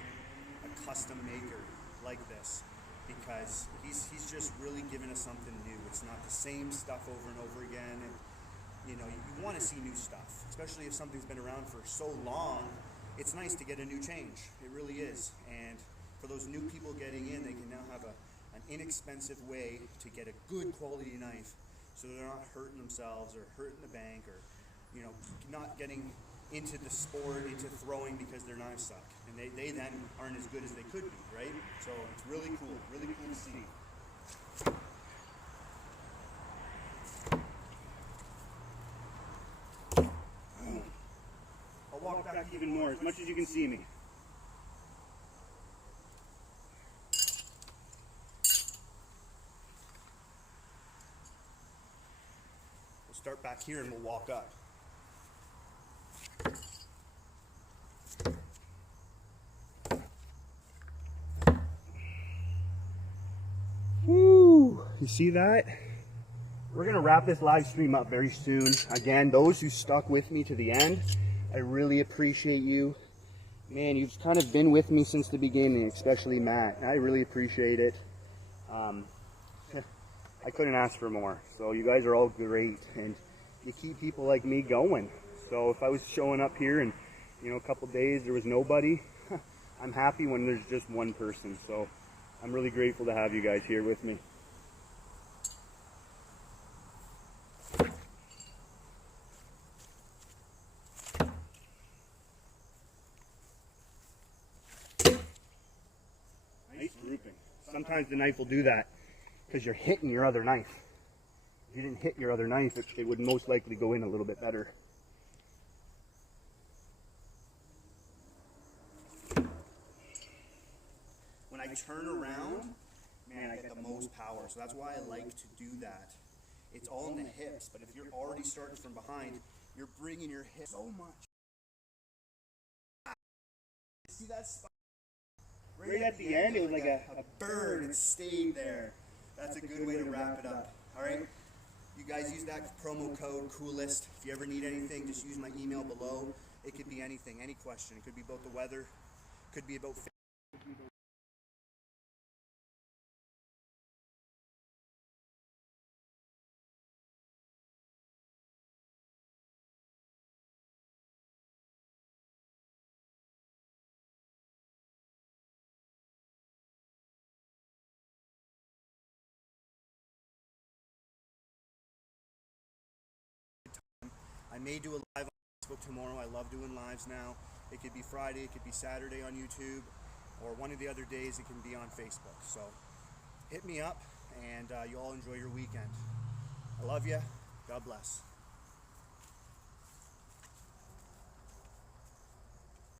a custom maker like this, because he's just really given us something new. It's not the same stuff over and over again, and you know, you want to see new stuff, especially if something's been around for so long. It's nice to get a new change. It really is. And for those new people getting in, they can now have an inexpensive way to get a good quality knife, so they're not hurting themselves or hurting the bank, or you know, not getting into the sport, into throwing because their knives suck, and they then aren't as good as they could be, right? So it's really cool to see. I'll walk back even more, as much as you can see me. We'll start back here and we'll walk up. Woo! You see that? We're going to wrap this live stream up very soon. Again, those who stuck with me to the end, I really appreciate you. Man, you've kind of been with me since the beginning, especially Matt. I really appreciate it. I couldn't ask for more. So you guys are all great, and you keep people like me going. So if I was showing up here and, you know, a couple days there was nobody, I'm happy when there's just one person. So I'm really grateful to have you guys here with me. Nice grouping. Sometimes the knife will do that because you're hitting your other knife. If you didn't hit your other knife, it would most likely go in a little bit better. When I turn around, man, I get the most power. So that's why I like to do that. It's all in the hips, but if you're already starting from behind, you're bringing your hips so much. See that spot? Right at the end, it was like a bird. It stayed there. That's a good way to wrap it up. All right? You guys use that promo code COOLEST. If you ever need anything, just use my email below. It could be anything, any question. It could be about the weather. It could be about I may do a live on Facebook tomorrow. I love doing lives now. It could be Friday, it could be Saturday on YouTube, or one of the other days it can be on Facebook. So hit me up, and you all enjoy your weekend. I love you. God bless.